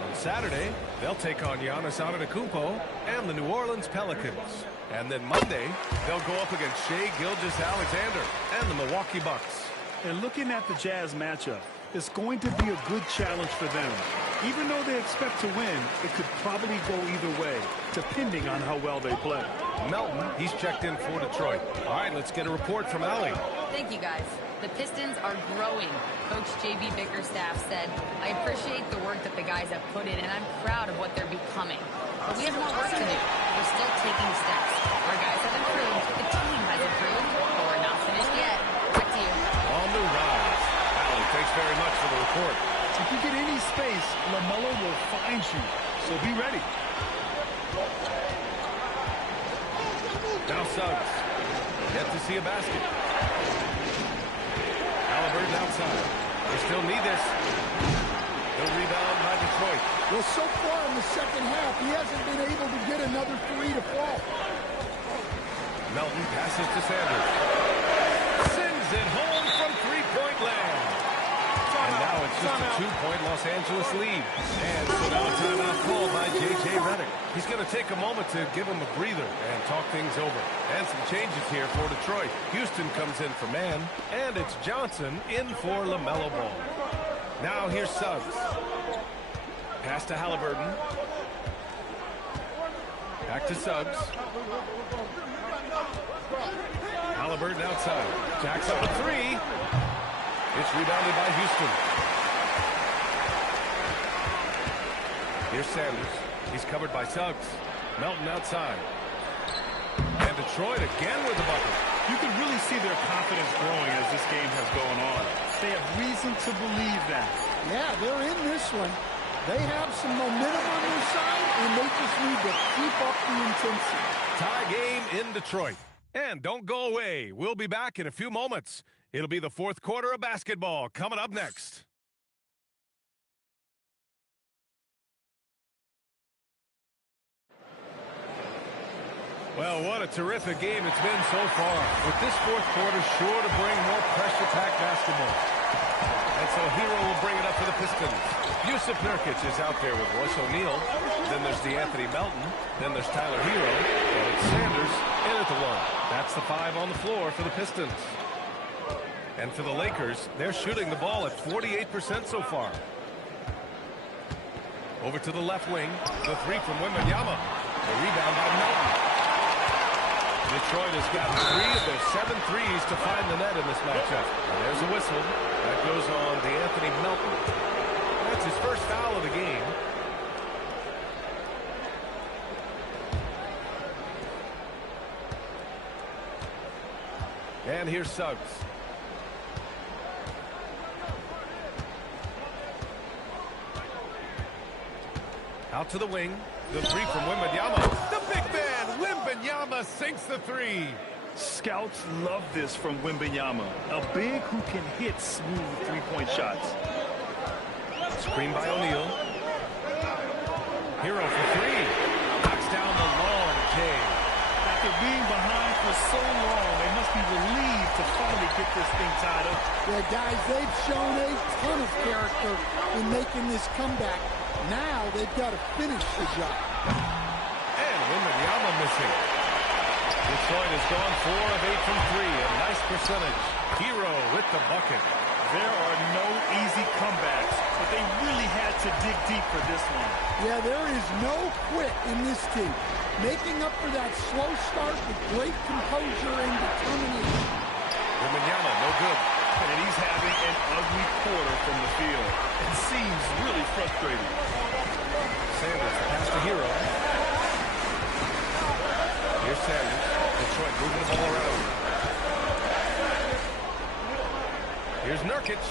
On Saturday, they'll take on Giannis Antetokounmpo and the New Orleans Pelicans. And then Monday, they'll go up against Shai Gilgeous-Alexander and the Milwaukee Bucks. And looking at the Jazz matchup, it's going to be a good challenge for them. Even though they expect to win, it could probably go either way, depending on how well they play. Melton, he's checked in for Detroit. All right, let's get a report from Allie. Thank you, guys. The Pistons are growing. Coach J.B. Bickerstaff said, I appreciate the work that the guys have put in, and I'm proud of what they're becoming. But we have more work to do. We're still taking steps. Our guys have improved. The team has improved. But we're not finished yet. Back to you. On the rise. Allie, thanks very much for the report. If you get any space, LaMelo will find you. So be ready. Now Suggs. Yet to see a basket. outside. They still need this. The rebound by Detroit. Well, so far in the second half, he hasn't been able to get another three to fall. Melton passes to Sanders. Sends it home from three-point land. And now it's just a 2-point Los Angeles lead. And so now a timeout called by J.J. Redick. He's going to take a moment to give him a breather and talk things over. And some changes here for Detroit. Houston comes in for man, and it's Johnson in for LaMelo Ball. Now here's Suggs. Pass to Halliburton. Back to Suggs. Halliburton outside. Jacks up a three. It's rebounded by Houston. Here's Sanders. He's covered by Suggs. Melton outside. And Detroit again with the bucket. You can really see their confidence growing as this game has gone on. They have reason to believe that. Yeah, they're in this one. They have some momentum on their side, and they just need to keep up the intensity. Tie game in Detroit. And don't go away. We'll be back in a few moments. It'll be the fourth quarter of basketball coming up next. Well, what a terrific game it's been so far. With this fourth quarter sure to bring more pressure pack basketball. And so Hero will bring it up for the Pistons. Yusuf Nurkic is out there with Royce O'Neal. Then there's DeAnthony Melton. Then there's Tyler Hero. And it's Sanders in at the one. That's the 5 on the floor for the Pistons. And for the Lakers, they're shooting the ball at 48% so far. Over to the left wing. The 3 from Wembanyama. The rebound by Melton. Detroit has got 3 of their 7 threes to find the net in this matchup. And there's a whistle. That goes on DeAnthony Melton. That's his first foul of the game. And here's Suggs. Out to the wing. The 3 from Wembanyama. The big man, Wembanyama, sinks the 3. Scouts love this from Wembanyama. A big who can hit smooth three-point shots. Screen by O'Neal. Hero for 3. Knocks down the long K. After being behind for so long, they must be relieved to finally get this thing tied up. Yeah, guys, they've shown a ton of character in making this comeback. Now they've got to finish the job. And Wembanyama missing. Detroit has gone 4 of 8 from 3. A nice percentage. Hero with the bucket. There are no easy comebacks, but they really had to dig deep for this one. Yeah, there is no quit in this team. Making up for that slow start with great composure and determination. Wembanyama, no good. And he's having an ugly quarter from the field. It seems really frustrating. Sanders pass to Hero. Here's Sanders. Detroit moving the ball around. Here's Nurkic.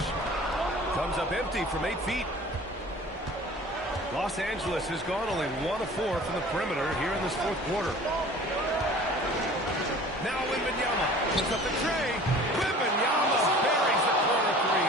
Comes up empty from 8 feet. Los Angeles has gone only 1 of 4 from the perimeter here in this fourth quarter. Now Wembanyama puts up the tray. Wembanyama buries the corner 3.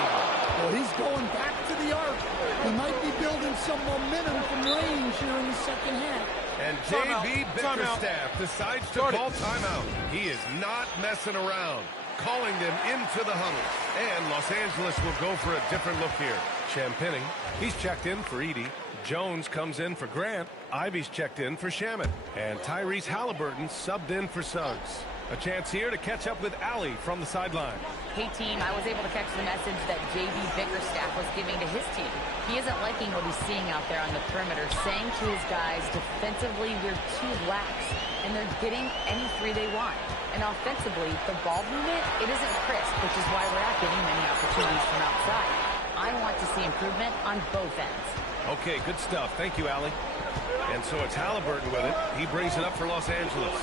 Well, he's going back to the arc. He might be building some momentum from range here in the second half. And J.B. Bickerstaff decides to call timeout. He is not messing around, calling them into the huddle. And Los Angeles will go for a different look here. Champagnie, he's checked in for Edey. Jones comes in for Grant. Ivy's checked in for Shamet. And Tyrese Halliburton subbed in for Suggs. A chance here to catch up with Allie from the sideline. Hey, team, I was able to catch the message that J.B. Bickerstaff was giving to his team. He isn't liking what he's seeing out there on the perimeter, saying to his guys, defensively, we're too lax, and they're getting any 3 they want. And offensively, the ball movement, it isn't crisp, which is why we're not getting many opportunities from outside. I want to see improvement on both ends. Okay, good stuff. Thank you, Allie. And so it's Halliburton with it. He brings it up for Los Angeles.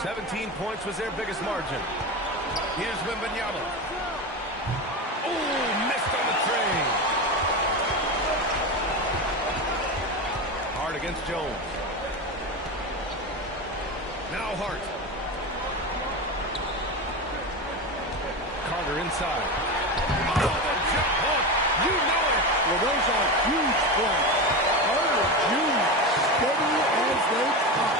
17 points was their biggest margin. Here's Wembanyama. Oh, missed on the tray. Hart against Jones. Now Hart. Carter inside. hook. You know it. Well, those are huge points. Carter Jr. steady as they come.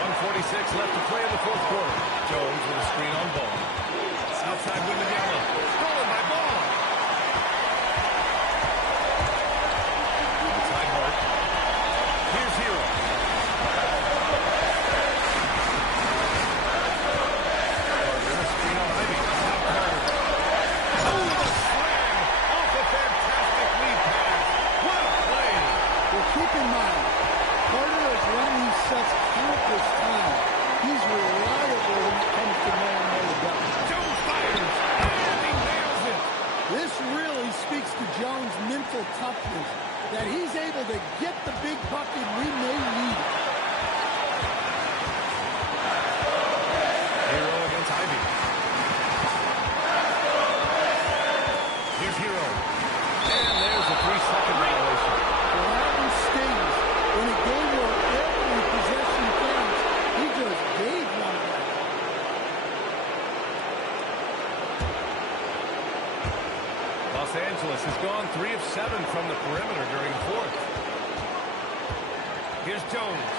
1:46 left to play in the fourth quarter. Jones with a screen on ball. Outside Wembanyama. Stolen by Ball. Inside Hart. Here's Hero. Carter, a screen on Ivy. Now Carter. Oh, the slam! Off a fantastic lead pass. What a play! Well, keep in mind, Carter has run these sets countless times. He's reliable when it comes to knowing where to go. Jones fires, and he nails it. This really speaks to Jones' mental toughness, that he's able to get the big bucket we may need. Hero against Ivy. Here's Hero. And there's a 3-second violation. Well, that one stings. In a game where every possession counts, he just gave one away. Los Angeles has gone 3 of 7 from the perimeter during the fourth. Here's Jones.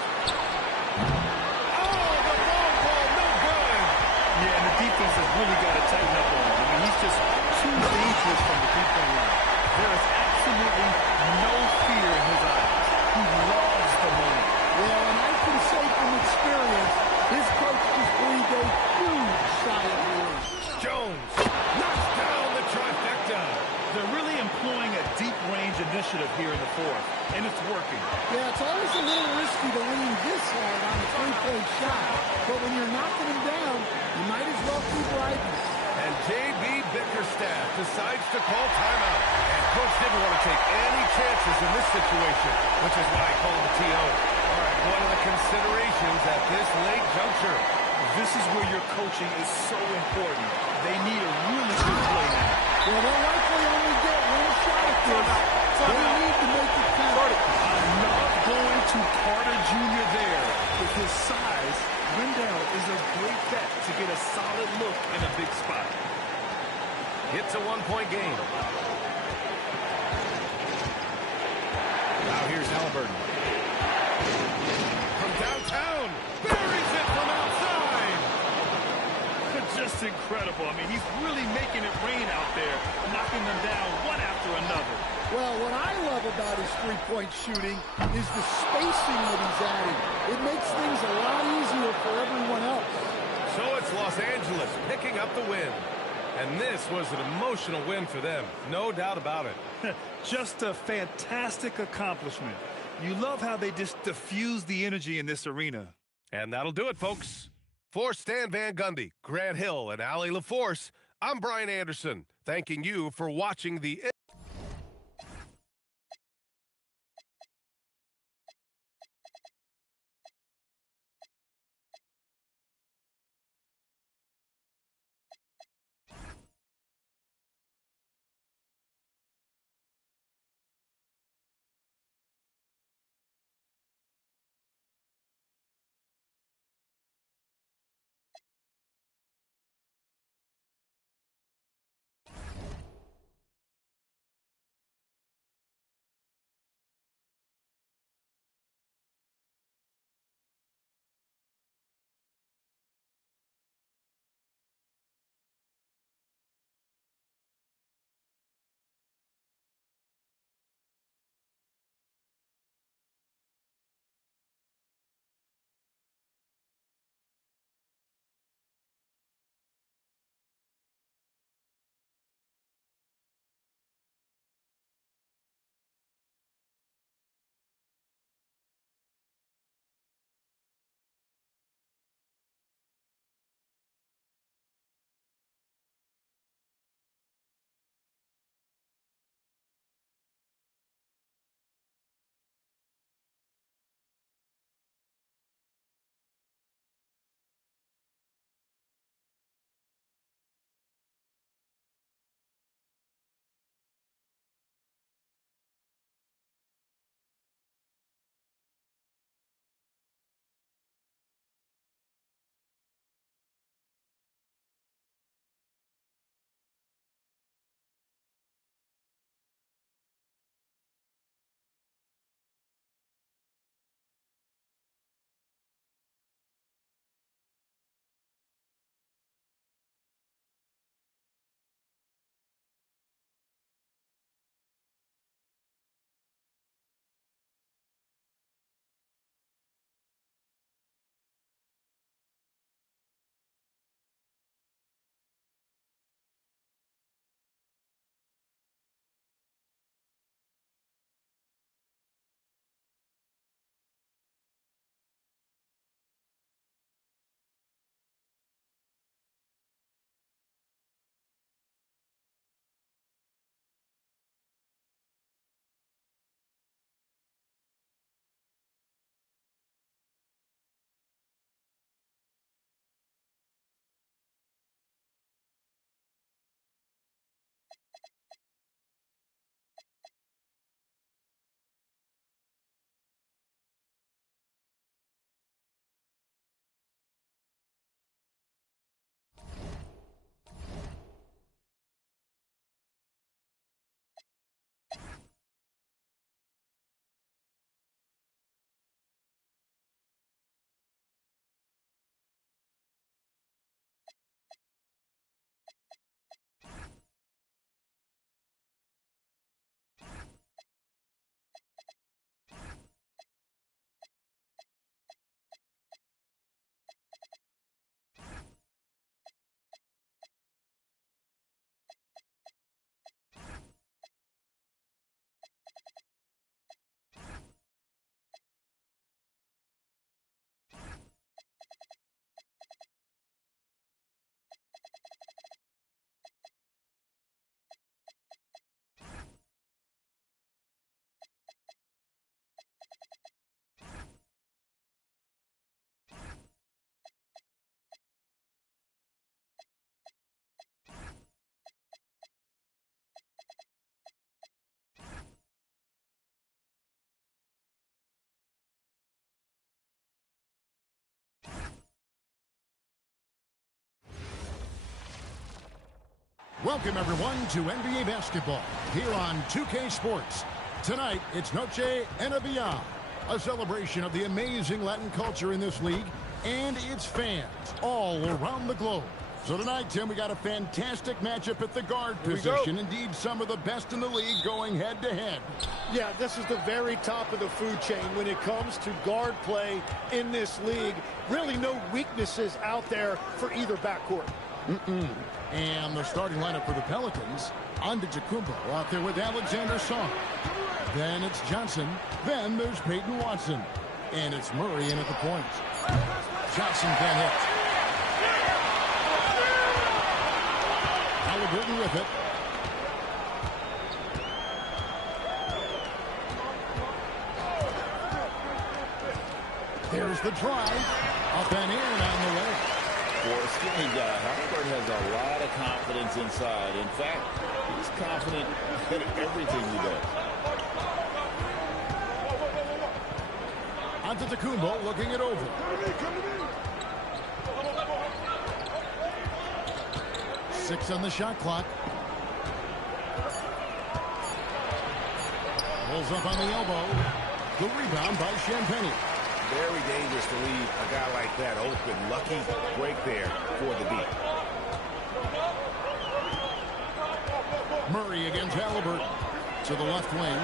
Oh, the long ball, no good. Yeah, and the defense has really got to tighten up on him. I mean, he's just too dangerous from the three-point line. There is absolutely no fear in his eyes. He loves the moment. Well, and I can say from experience, his coach just breathed a huge sigh of relief. Jones knocks down the trifecta. They're really employing a deep-range initiative here in the fourth, and it's working. Yeah, it's always a little risky to lean this hard on a three-point shot, but when you're knocking him down, you might as well keep riding. And J.B. Bickerstaff decides to call timeout. And Coach didn't want to take any chances in this situation, which is why he called the TO. All right, one of the considerations at this late juncture. This is where your coaching is so important. They need a really good play now. Well, they'll likely only get one shot at this. They need to make it count. I'm not going to Carter Jr. there. With his size, Wendell is a great bet to get a solid look in a big spot. It's a one-point game. Now here's Halliburton. From downtown, buries it from outside. Just incredible. I mean, he's really making it rain out there, knocking them down one after another. Well, what I love about his three-point shooting is the spacing that he's adding. It makes things a lot easier for everyone else. So it's Los Angeles picking up the win. And this was an emotional win for them, no doubt about it. Just a fantastic accomplishment. You love how they just diffuse the energy in this arena. And that'll do it, folks. For Stan Van Gundy, Grant Hill, and Allie LaForce, I'm Brian Anderson, thanking you for watching the Welcome, everyone, to NBA basketball here on 2K Sports. Tonight, it's Noche NBA, a celebration of the amazing Latin culture in this league and its fans all around the globe. So tonight, Tim, we got a fantastic matchup at the guard position. Indeed, some of the best in the league going head-to-head. Yeah, this is the very top of the food chain when it comes to guard play in this league. Really no weaknesses out there for either backcourt. And the starting lineup for the Pelicans, Antetokounmpo out there with Alexander Song. Then it's Johnson. Then there's Peyton Watson. And it's Murray in at the point. Johnson can't hit. Halliburton with it. There's the drive. Up and in on the way. For a skinny guy, Halliburton has a lot of confidence inside. In fact, he's confident in everything he does. Antetokounmpo looking it over. Six on the shot clock. Pulls up on the elbow. The rebound by Champagnie. Very dangerous to leave a guy like that open. Lucky break there for the deep. Murray against Halliburton. To the left wing.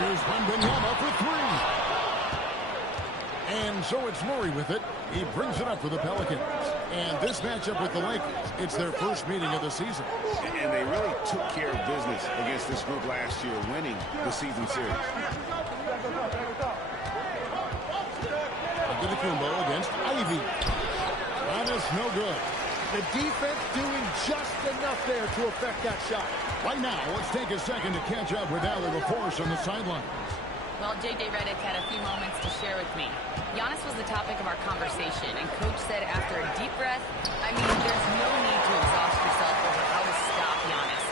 Here's Wembanyama for three. And so it's Murray with it. He brings it up for the Pelicans. And this matchup with the Lakers, it's their first meeting of the season. And they really took care of business against this group last year, winning the season series. Antetokounmpo against Ivy. That is no good. The defense doing just enough there to affect that shot. Right now, let's take a second to catch up with Allie LaForce on the sidelines. Well, J.J. Redick had a few moments to share with me. Giannis was the topic of our conversation, and Coach said after a deep breath, I mean, there's no need to exhaust yourself over how to stop Giannis.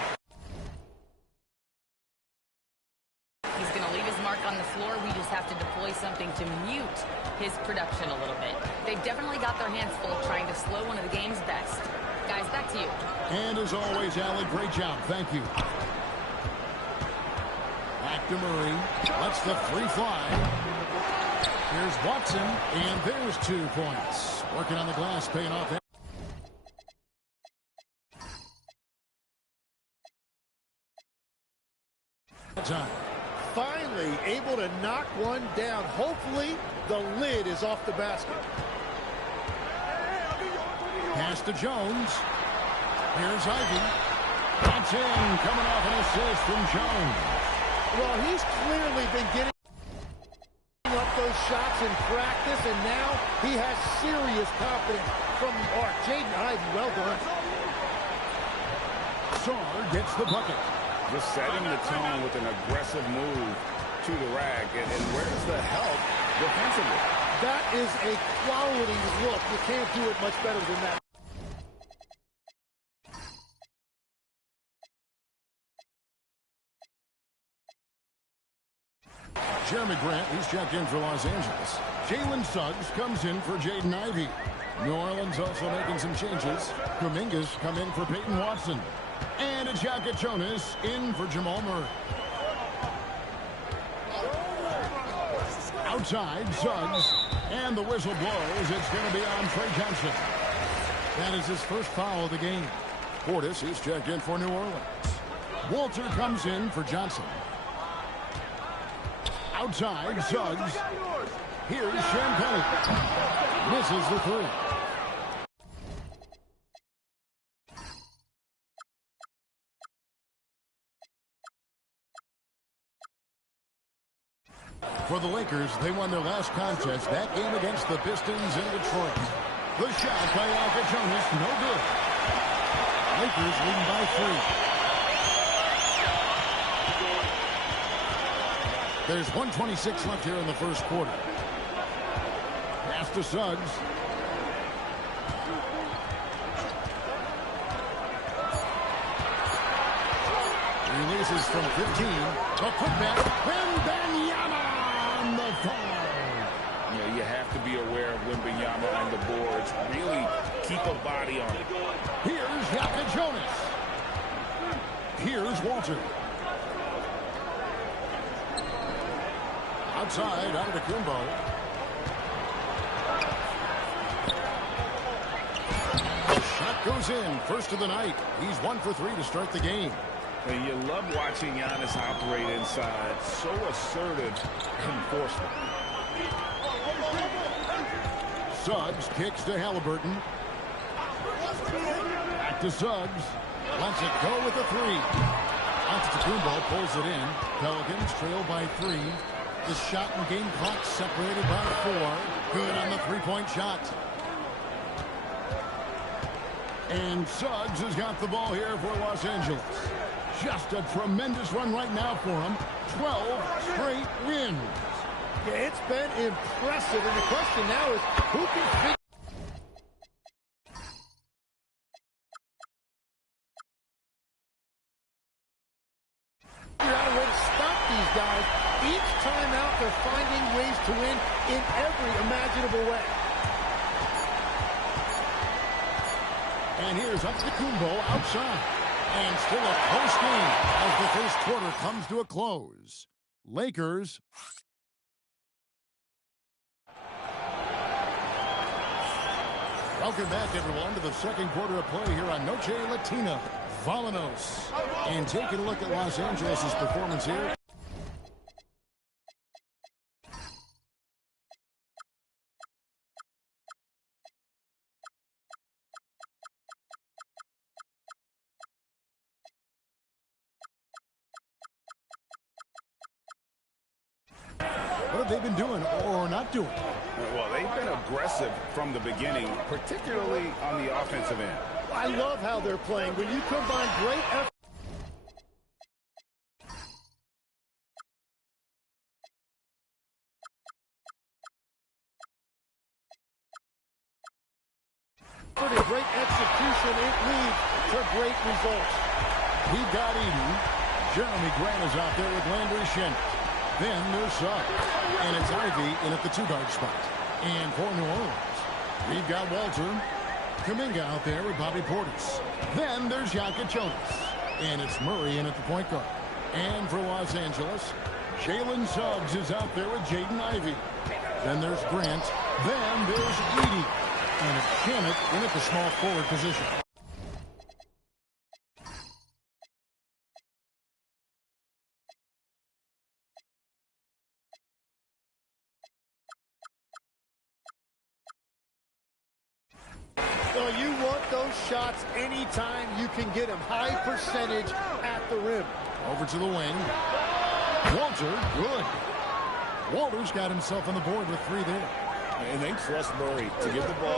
He's going to leave his mark on the floor. We just have to deploy something to mute his production a little bit. They've definitely got their hands full trying to slow one of the game's best. Guys, back to you. And as always, Allie, great job. Thank you. Back to Murray. Lets the free fly. Here's Watson, and there's 2 points. Working on the glass, paying off. Time. Finally able to knock one down. Hopefully, the lid is off the basket. Pass to Jones. Here's Ivy. That's in, coming off an assist from Jones. Well, he's clearly been getting up those shots in practice, and now he has serious confidence from the arc. Jaden Ivey, well done. Sarr gets the bucket. Just setting the tone with an aggressive move to the rack. And where's the help defensively? That is a quality look. You can't do it much better than that. Jeremy Grant, who's checked in for Los Angeles. Jalen Suggs comes in for Jaden Ivey. New Orleans also making some changes. Kumingas come in for Peyton Watson. And Jaka Jonas in for Jamal Murray. Outside, Suggs. And the whistle blows. It's going to be on Trey Johnson. That is his first foul of the game. Portis is checked in for New Orleans. Walter comes in for Johnson. Outside, Suggs. Here's Champagnie. Misses the three. For the Lakers, they won their last contest, that game against the Pistons in Detroit. The shot by Jaka Jonas, no good. Lakers leading by 3. There's 1:26 left here in the first quarter. Pass to Suggs. Releases from 15. The putback. Wembanyama on the foul. You know, you have to be aware of Wembanyama on the boards. Really keep a body on it. Here's Jaka Jonas. Here's Walter. Outside, Antetokounmpo. Shot goes in. First of the night. He's 1 for 3 to start the game. And you love watching Giannis operate inside. So assertive and forceful. Suggs kicks to Halliburton. Back to Suggs. Lets it go with a 3. Antetokounmpo pulls it in. Pelicans trail by 3. The shot and game clock separated by 4. Good on the three-point shot. And Suggs has got the ball here for Los Angeles. Just a tremendous run right now for him. 12 straight wins. Yeah, it's been impressive. And the question now is, who can figure out a way to stop these guys? Each time out, they're finding ways to win in every imaginable way. And here's Antetokounmpo outside. And still a close game as the first quarter comes to a close. Lakers. Welcome back, everyone, to the second quarter of play here on Noche Latina. Volanos. And taking a look at Los Angeles' performance here. What have they been doing or not doing? Well, they've been aggressive from the beginning, particularly on the offensive end. I love how they're playing. When you combine great effort. And great execution, it leads to great results. He got Eden. Jeremy Grant is out there with Landry Shamet. Then there's Suggs. And it's Ivy in at the 2-guard spot. And for New Orleans, we've got Walter. Kuminga out there with Bobby Portis. Then there's Jokic Jonas. And it's Murray in at the point guard. And for Los Angeles, Jalen Suggs is out there with Jaden Ivey. Then there's Grant. Then there's Edey. And it's Shamet in at the small forward position. Well, you want those shots anytime you can get them. High percentage at the rim. Over to the wing. Walter, good. Walter's got himself on the board with 3 there. And they trust Murray to give the ball.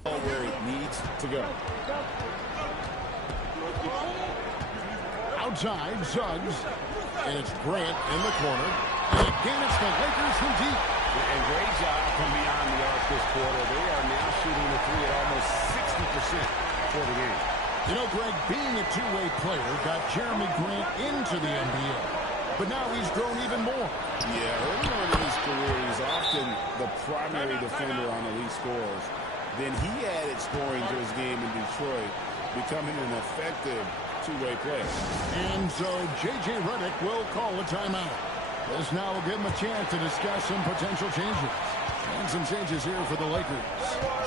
Where it needs to go. Outside, Suggs. And it's Grant in the corner. And again, it's the Lakers from deep. And great job from beyond the arc this quarter. They are now shooting the 3 at almost 60% for the game. You know, Greg, being a two-way player got Jeremy Grant into the NBA. But now he's grown even more. Yeah, early on in his career, he's often the primary defender on elite scores. Then he added scoring to his game in Detroit, becoming an effective two-way player. And so J.J. Redick will call a timeout. This now will give him a chance to discuss some potential changes. And some changes here for the Lakers.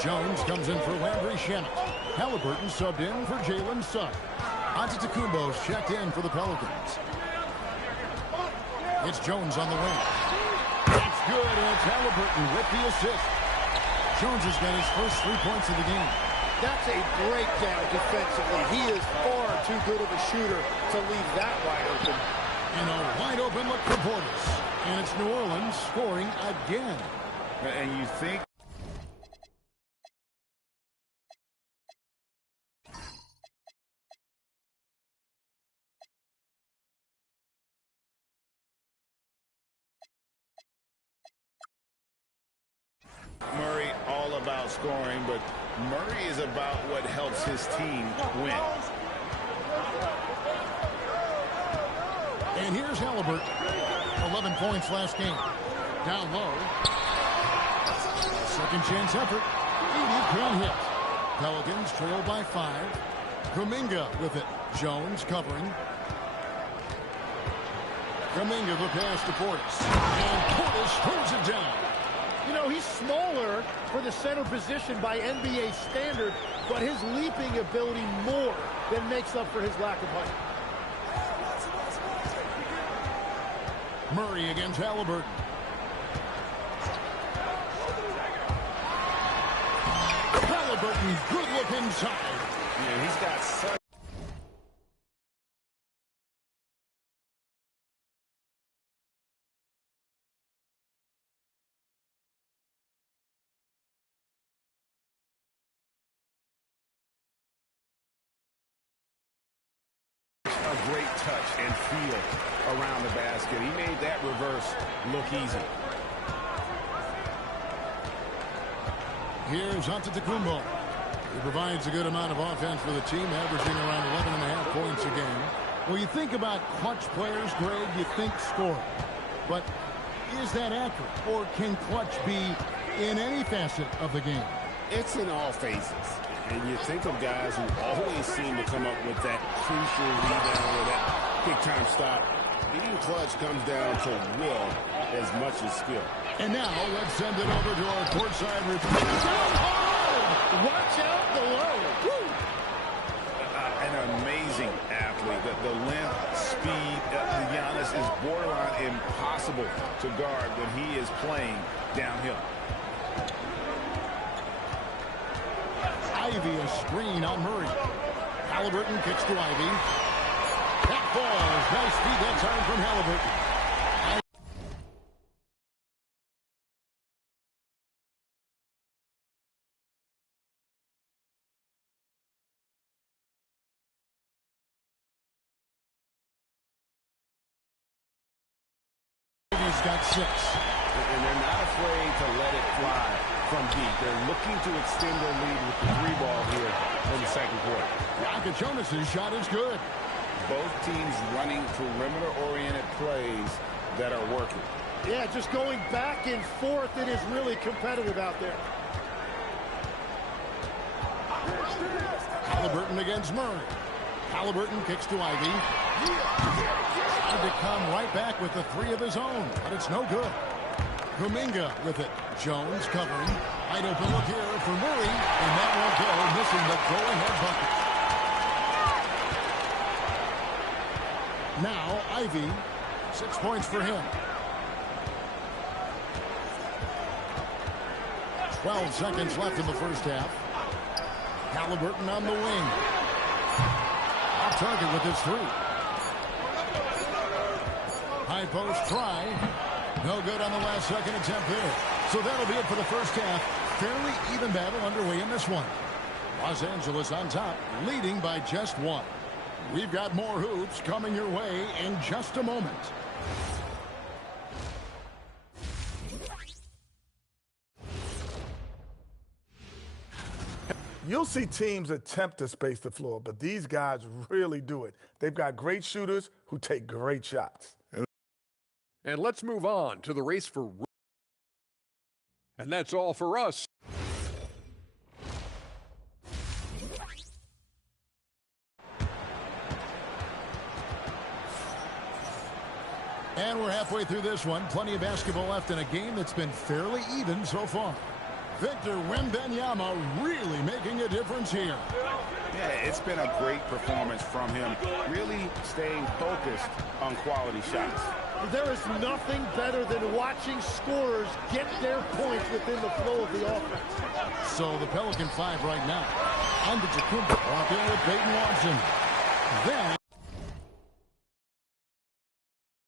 Jones comes in for Landry Shamet. Halliburton subbed in for Jalen Suggs. Antetokounmpo's checked in for the Pelicans. It's Jones on the wing. It's good, and it's Halliburton with the assist. Jones has got his first 3 points of the game. That's a breakdown defensively. He is far too good of a shooter to leave that wide open. And a wide open look for Portis. And it's New Orleans scoring again. And you think Murray, about scoring, but Murray is about what helps his team win. And here's Halliburton. 11 points last game. Down low. Second chance effort. Edey can't hit. Pelicans trail by 5. Kuminga with it. Jones covering. Kuminga the pass to Portis. And Portis holds it down. You know, he's smaller for the center position by NBA standard, but his leaping ability more than makes up for his lack of height. Murray against Halliburton. Halliburton, good look inside. Yeah, he's got such a great touch and feel around the basket. He made that reverse look easy. Here's Antetokounmpo. He provides a good amount of offense for the team, averaging around 11.5 points a game. When you think about clutch players, Greg, you think scoring. But is that accurate? Or can clutch be in any facet of the game? It's in all phases. And you think of guys who always seem to come up with that crucial rebound or that big-time stop. Being clutch comes down to will as much as skill. And now let's send it over to our courtside report. Down hard! Watch out below. Woo! An amazing athlete. The length, speed, Giannis is borderline impossible to guard when he is playing downhill. Ivy a screen on Murray. Halliburton kicks to Ivy. That falls. Nice feed that time from Halliburton. Ivy's got 6. And they're not afraid to let it fly from deep. They're looking to extend their lead with the 3-ball here in the second quarter. Jonas' shot is good. Both teams running perimeter-oriented plays that are working. Yeah, just going back and forth. It is really competitive out there. Halliburton against Murray. Halliburton kicks to Ivy. Tried to come right back with the 3 of his own, but it's no good. Kuminga with it. Jones covering. Wide open look here for Murray, and that won't go, missing the go-ahead bucket. Now Ivy, 6 points for him. 12 seconds left in the first half. Halliburton on the wing. Off target with his 3. High post try. No good on the last second attempt there. So that'll be it for the first half. Fairly even battle underway in this one. Los Angeles on top, leading by just 1. We've got more hoops coming your way in just a moment. You'll see teams attempt to space the floor, but these guys really do it. They've got great shooters who take great shots. And let's move on to the race for... And that's all for us. And we're halfway through this one. Plenty of basketball left in a game that's been fairly even so far. Victor Wembanyama really making a difference here. Yeah, it's been a great performance from him, really staying focused on quality shots. There is nothing better than watching scorers get their points within the flow of the offense. So the Pelican 5 right now. Antetokounmpo walking with Peyton Watson. Then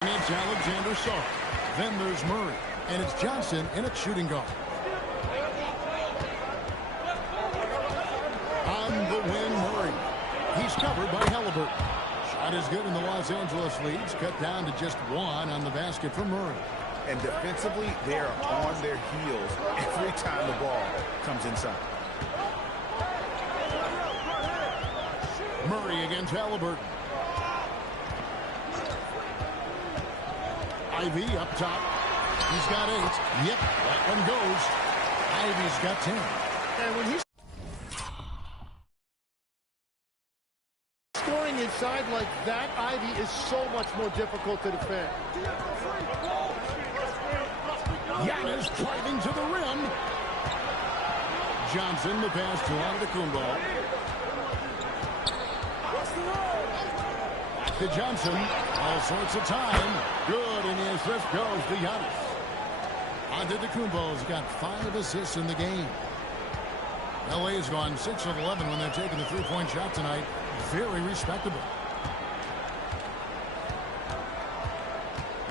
it's Alexander Sarr. Then there's Murray. And it's Johnson in at shooting guard. On the wing, Murray. He's covered by Halliburton. Shot is good in the Los Angeles leads. Cut down to just 1 on the basket for Murray. And defensively, they are on their heels every time the ball comes inside. Murray against Halliburton. Ivy up top. He's got 8. Yep, that one goes. Ivy's got 10. And when he's scoring inside like that, Ivy is so much more difficult to defend. Giannis driving to the rim. Johnson, the pass to Antetokounmpo. Back to Johnson. All sorts of time. Good, and the assist goes to Giannis. Antetokounmpo's got 5 assists in the game. LA's gone 6 of 11 when they're taking the three-point shot tonight. Very respectable.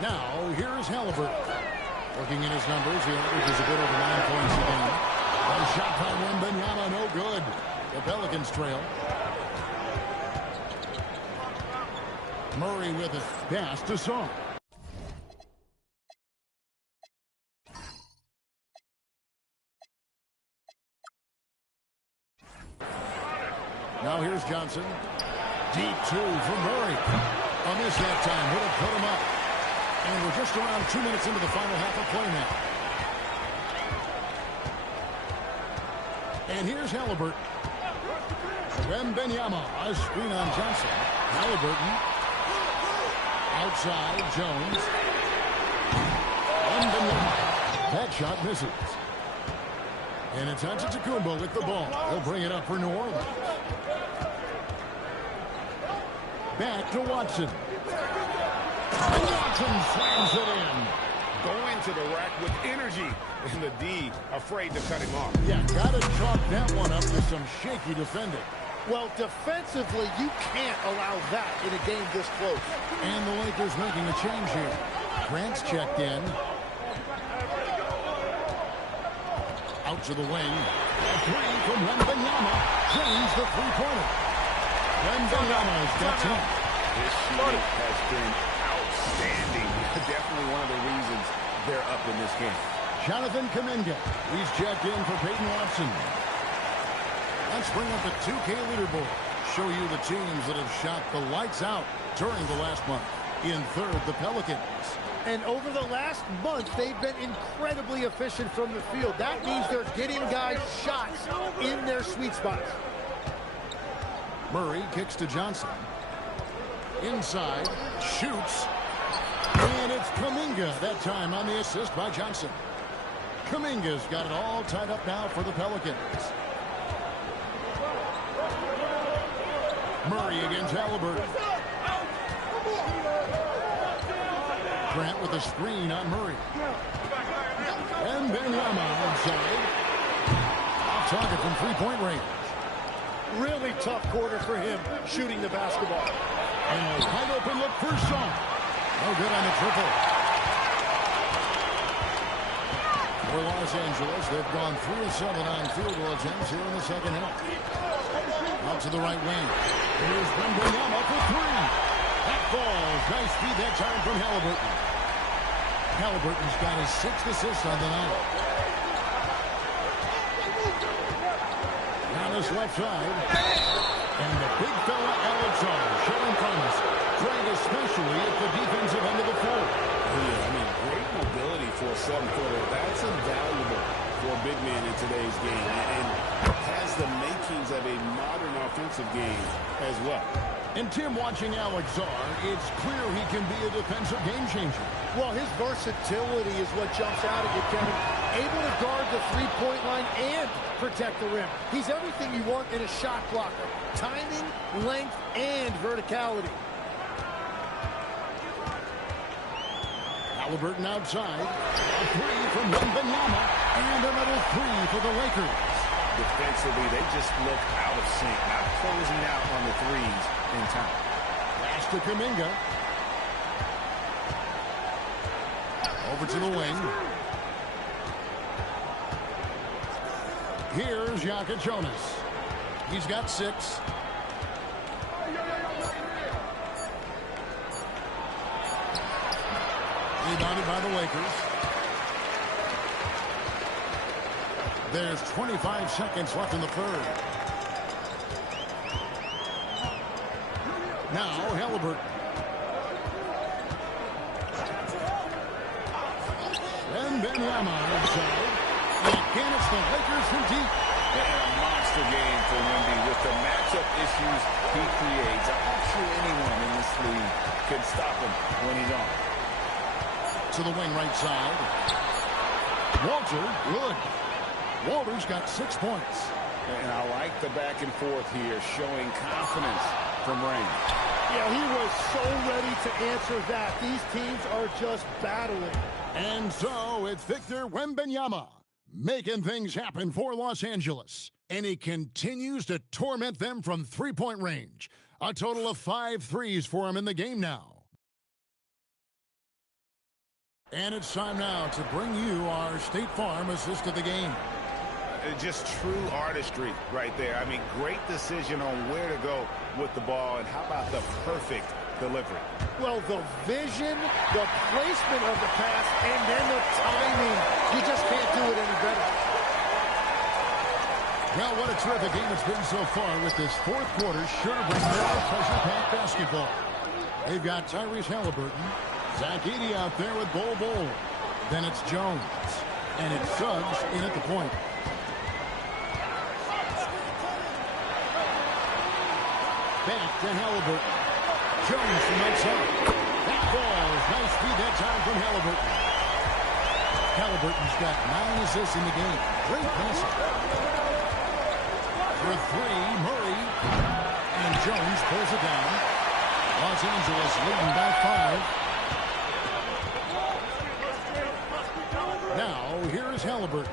Now, here's Halliburton. Looking at his numbers, he averages a bit over 9 points a game. A shot by Wembanyama, no good. The Pelicans trail. Murray with it. Pass to Song. Now here's Johnson. Deep 2 from Murray. A miss that time. Would have put him up. And we're just around 2 minutes into the final half of play now. And here's Halliburton. Wembanyama, a screen on Johnson. Halliburton. Outside, Jones. Wembanyama. That shot misses. And it's Antetokounmpo with the ball. He'll bring it up for New Orleans. Back to Watson. And Watson slams it in. Going to the rack with energy. And the D afraid to cut him off. Yeah, gotta chalk that one up to some shaky defending. Well, defensively, you can't allow that in a game this close. And the Lakers making a change here. Grant's checked in. Out to the wing. A 3 from Wembanyama. Drains the three-pointer. Wembanyama's got 10. This shooting has been outstanding. Definitely one of the reasons they're up in this game. Jonathan Kuminga. He's checked in for Peyton Watson. Let's bring up the 2K leaderboard. Show you the teams that have shot the lights out during the last month. In third, the Pelicans. And over the last month, they've been incredibly efficient from the field. That means they're getting guys shots in their sweet spots. Murray kicks to Johnson. Inside, shoots. And it's Kuminga that time on the assist by Johnson. Kuminga's got it all tied up now for the Pelicans. Murray against Halliburton. Grant with a screen on Murray. And Wembanyama outside. Off target from three-point range. Really tough quarter for him shooting the basketball. And a wide open look for Shaw. No good on the triple. For Los Angeles, they've gone 3 of 7 on field goal attempts here in the second half. Out to the right wing. Here's Wembanyama for 3. That falls. Nice feed that time from Halliburton. Halliburton's got his 6th assist on the night. On this left side. And the big fella, Alex Arnold, showing promise. Great especially at the defensive end of the floor. Yeah, I mean, great mobility for a 7-footer. That's invaluable for a big man in today's game. And has the makings of a modern offensive game as well. And Tim, watching Alex Arr, it's clear he can be a defensive game changer. Well, his versatility is what jumps out at you, Kevin. Able to guard the three-point line and protect the rim. He's everything you want in a shot blocker. Timing, length, and verticality. Halliburton outside. A 3 from Wembanyama. And another 3 for the Lakers. Defensively, they just look out of sync, not closing out on the threes in time. Pass to Kuminga. Over to the wing. Here's Jaka Jonas. He's got 6. Rebounded by the Lakers. There's 25 seconds left in the third. Now Haliburton. Wembanyama inside. And again, it's the Lakers from deep. And a monster game for Wemby with the matchup issues he creates. I'm not sure anyone in this league can stop him when he's on. To the wing right side. Walter, good. Walter's got 6 points. And I like the back and forth here, showing confidence from Rain. Yeah, he was so ready to answer that. These teams are just battling. And so it's Victor Wembanyama making things happen for Los Angeles. And he continues to torment them from three-point range. A total of 5 threes for him in the game now. And it's time now to bring you our State Farm assist of the game. Just true artistry right there. I mean, great decision on where to go with the ball, and how about the perfect delivery? Well, the vision, the placement of the pass, and then the timing. You just can't do it any better. Well, what a terrific game it's been so far with this fourth quarter. Sure to bring more pressure-packed basketball. They've got Tyrese Haliburton, Zach Edey out there with Bol. Then it's Jones, and it's Suggs in at the point. Back to Haliburton. Jones from outside. That falls. Nice speed that time from Haliburton. Haliburton's got 9 assists in the game. Great passing. For 3, Murray. And Jones pulls it down. Los Angeles leading by 5. Now, here is Haliburton.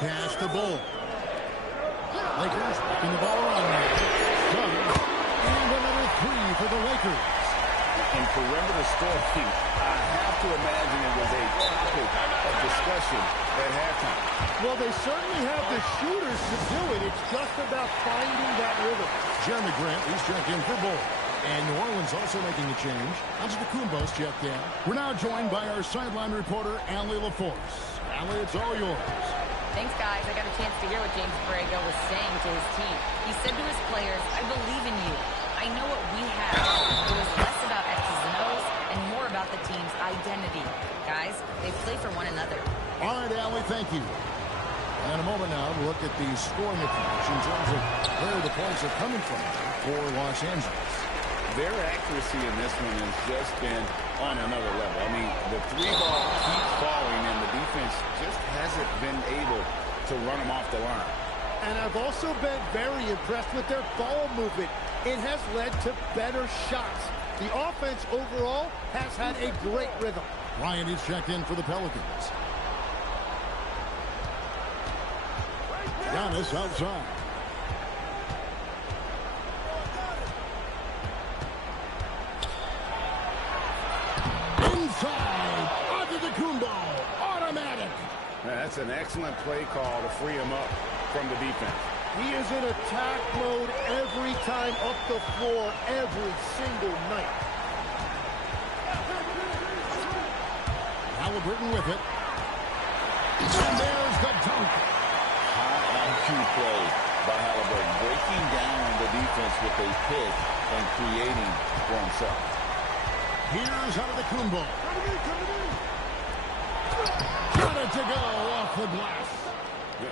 Pass to Bol. Lakers picking the ball around now. And another 3 for the Lakers. And perimeter scoring, I have to imagine it was a topic of discussion at halftime. Well, they certainly have the shooters to do it. It's just about finding that rhythm. Jeremy Grant, he's checked in for Bol. And New Orleans also making a change. Antetokounmpo's checked in. We're now joined by our sideline reporter, Allie LaForce. Allie, it's all yours. Thanks, guys. I got a chance to hear what James Borrego was saying to his team. He said to his players, I believe in you. I know what we have. It was less about X's and O's and more about the team's identity. Guys, they play for one another. All right, Allie, thank you. And a moment now to look at the scoring approach in terms of where the points are coming from for Los Angeles. Their accuracy in this one has just been on another level. I mean, the 3-ball keeps falling, and the defense just hasn't been able to run them off the line. And I've also been very impressed with their ball movement. It has led to better shots. The offense overall has had a great rhythm. Ryan is checked in for the Pelicans. Giannis outside. Inside. Antetokounmpo. Automatic. That's an excellent play call to free him up from the defense. He is in attack mode every time up the floor, every single night. Haliburton with it. And there's the dunk. High IQ play by Haliburton, breaking down the defense with a pick and creating for himself. Here's Antetokounmpo. Got it to go off the glass.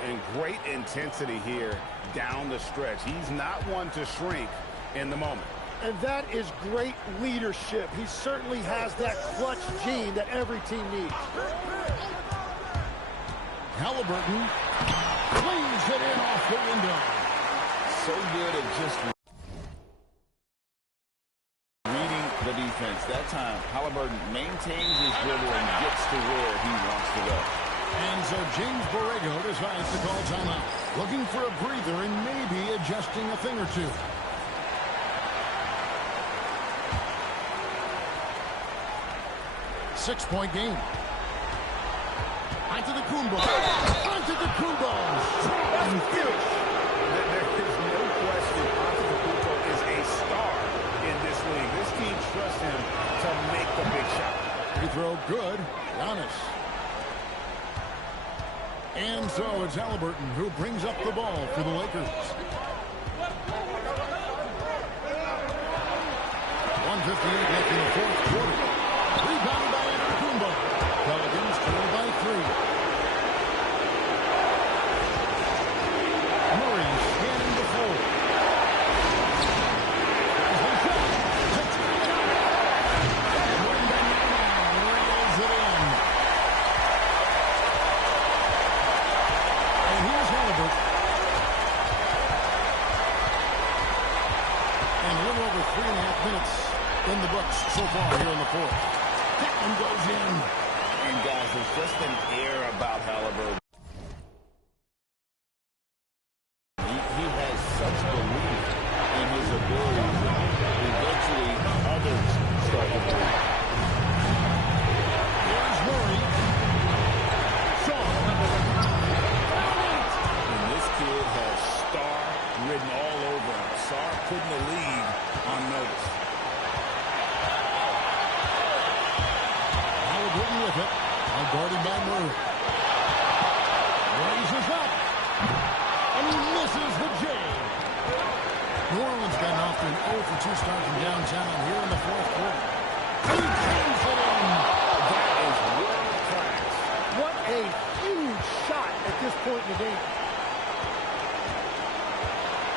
And great intensity here down the stretch. He's not one to shrink in the moment. And that is great leadership. He certainly has that clutch gene that every team needs. Haliburton flings it in off the window. So good at just reading the defense. That time, Haliburton maintains his dribble and gets to where he wants to go. And so James Borrego decides to call timeout. Looking for a breather and maybe adjusting a thing or two. Six-point game. Antetokounmpo. Antetokounmpo. Strong finish. There is no question Antetokounmpo is a throw good. Giannis. And so it's Halliburton who brings up the ball for the Lakers. 1:58 left in the fourth quarter. Rebounded by Antetokounmpo. Pelicans trail by 3. Murray scanning the floor. There's the shot. Takes it out. And Wembanyama rails it in. And here's Halliburton. And a little over 3.5 minutes in the books so far here in the fourth. That one goes in. And guys, there's just an air about Halliburton. He has such belief in his abilities that eventually others start to believe. Here's Murray. Shaw. And this kid has star written all over him. Star putting the league on notice. Halliburton with it. Now guarded by Murray. Raises up. And he misses the J. New Orleans gotten off to an 0 for 2 start from downtown here in the fourth quarter. He turns it in. That is world class. What a huge shot at this point in the game.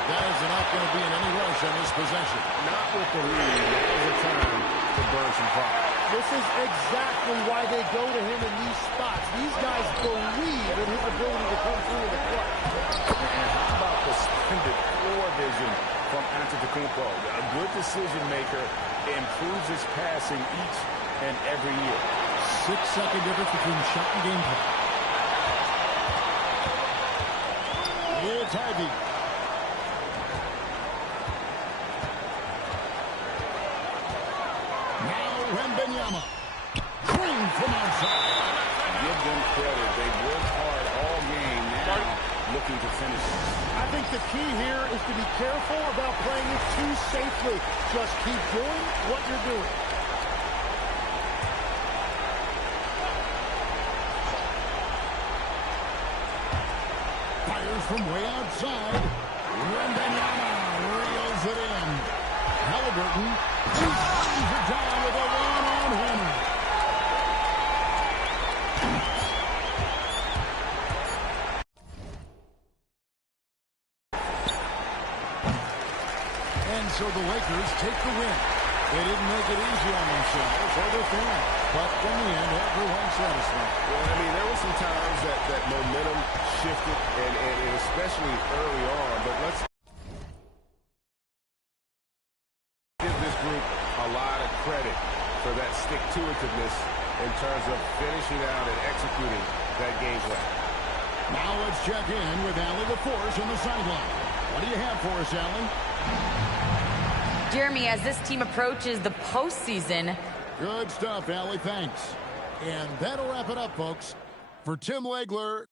Guys are not going to be in any rush on this possession. Not with the lead. That is a time to burn some fire. This is exactly why they go to him in these spots. These guys believe in his ability to come through in the clutch. And how about the splendid floor vision from Antetokounmpo? A good decision maker, improves his passing each and every year. 6-second difference between shot and gameplay. It's Ivy. Wembanyama. Green from outside. Give them credit. They've worked hard all game now, looking to finish. I think the key here is to be careful about playing it too safely. Just keep doing what you're doing. Fires from way outside. Wembanyama reels it in. Halliburton. He slams it down with a one-on hammer. And so the Lakers take the win. They didn't make it easy on themselves or their fans, but in the end, everyone's satisfied. Well, I mean, there were some times that momentum shifted, and especially early on, but let's give this group a lot of credit for that stick-to-itiveness in terms of finishing out and executing that game plan. Now let's check in with Allie LaForce on the sideline. What do you have for us, Allie? Jeremy, as this team approaches the postseason. Good stuff, Allie. Thanks. And that'll wrap it up, folks. For Tim Legler.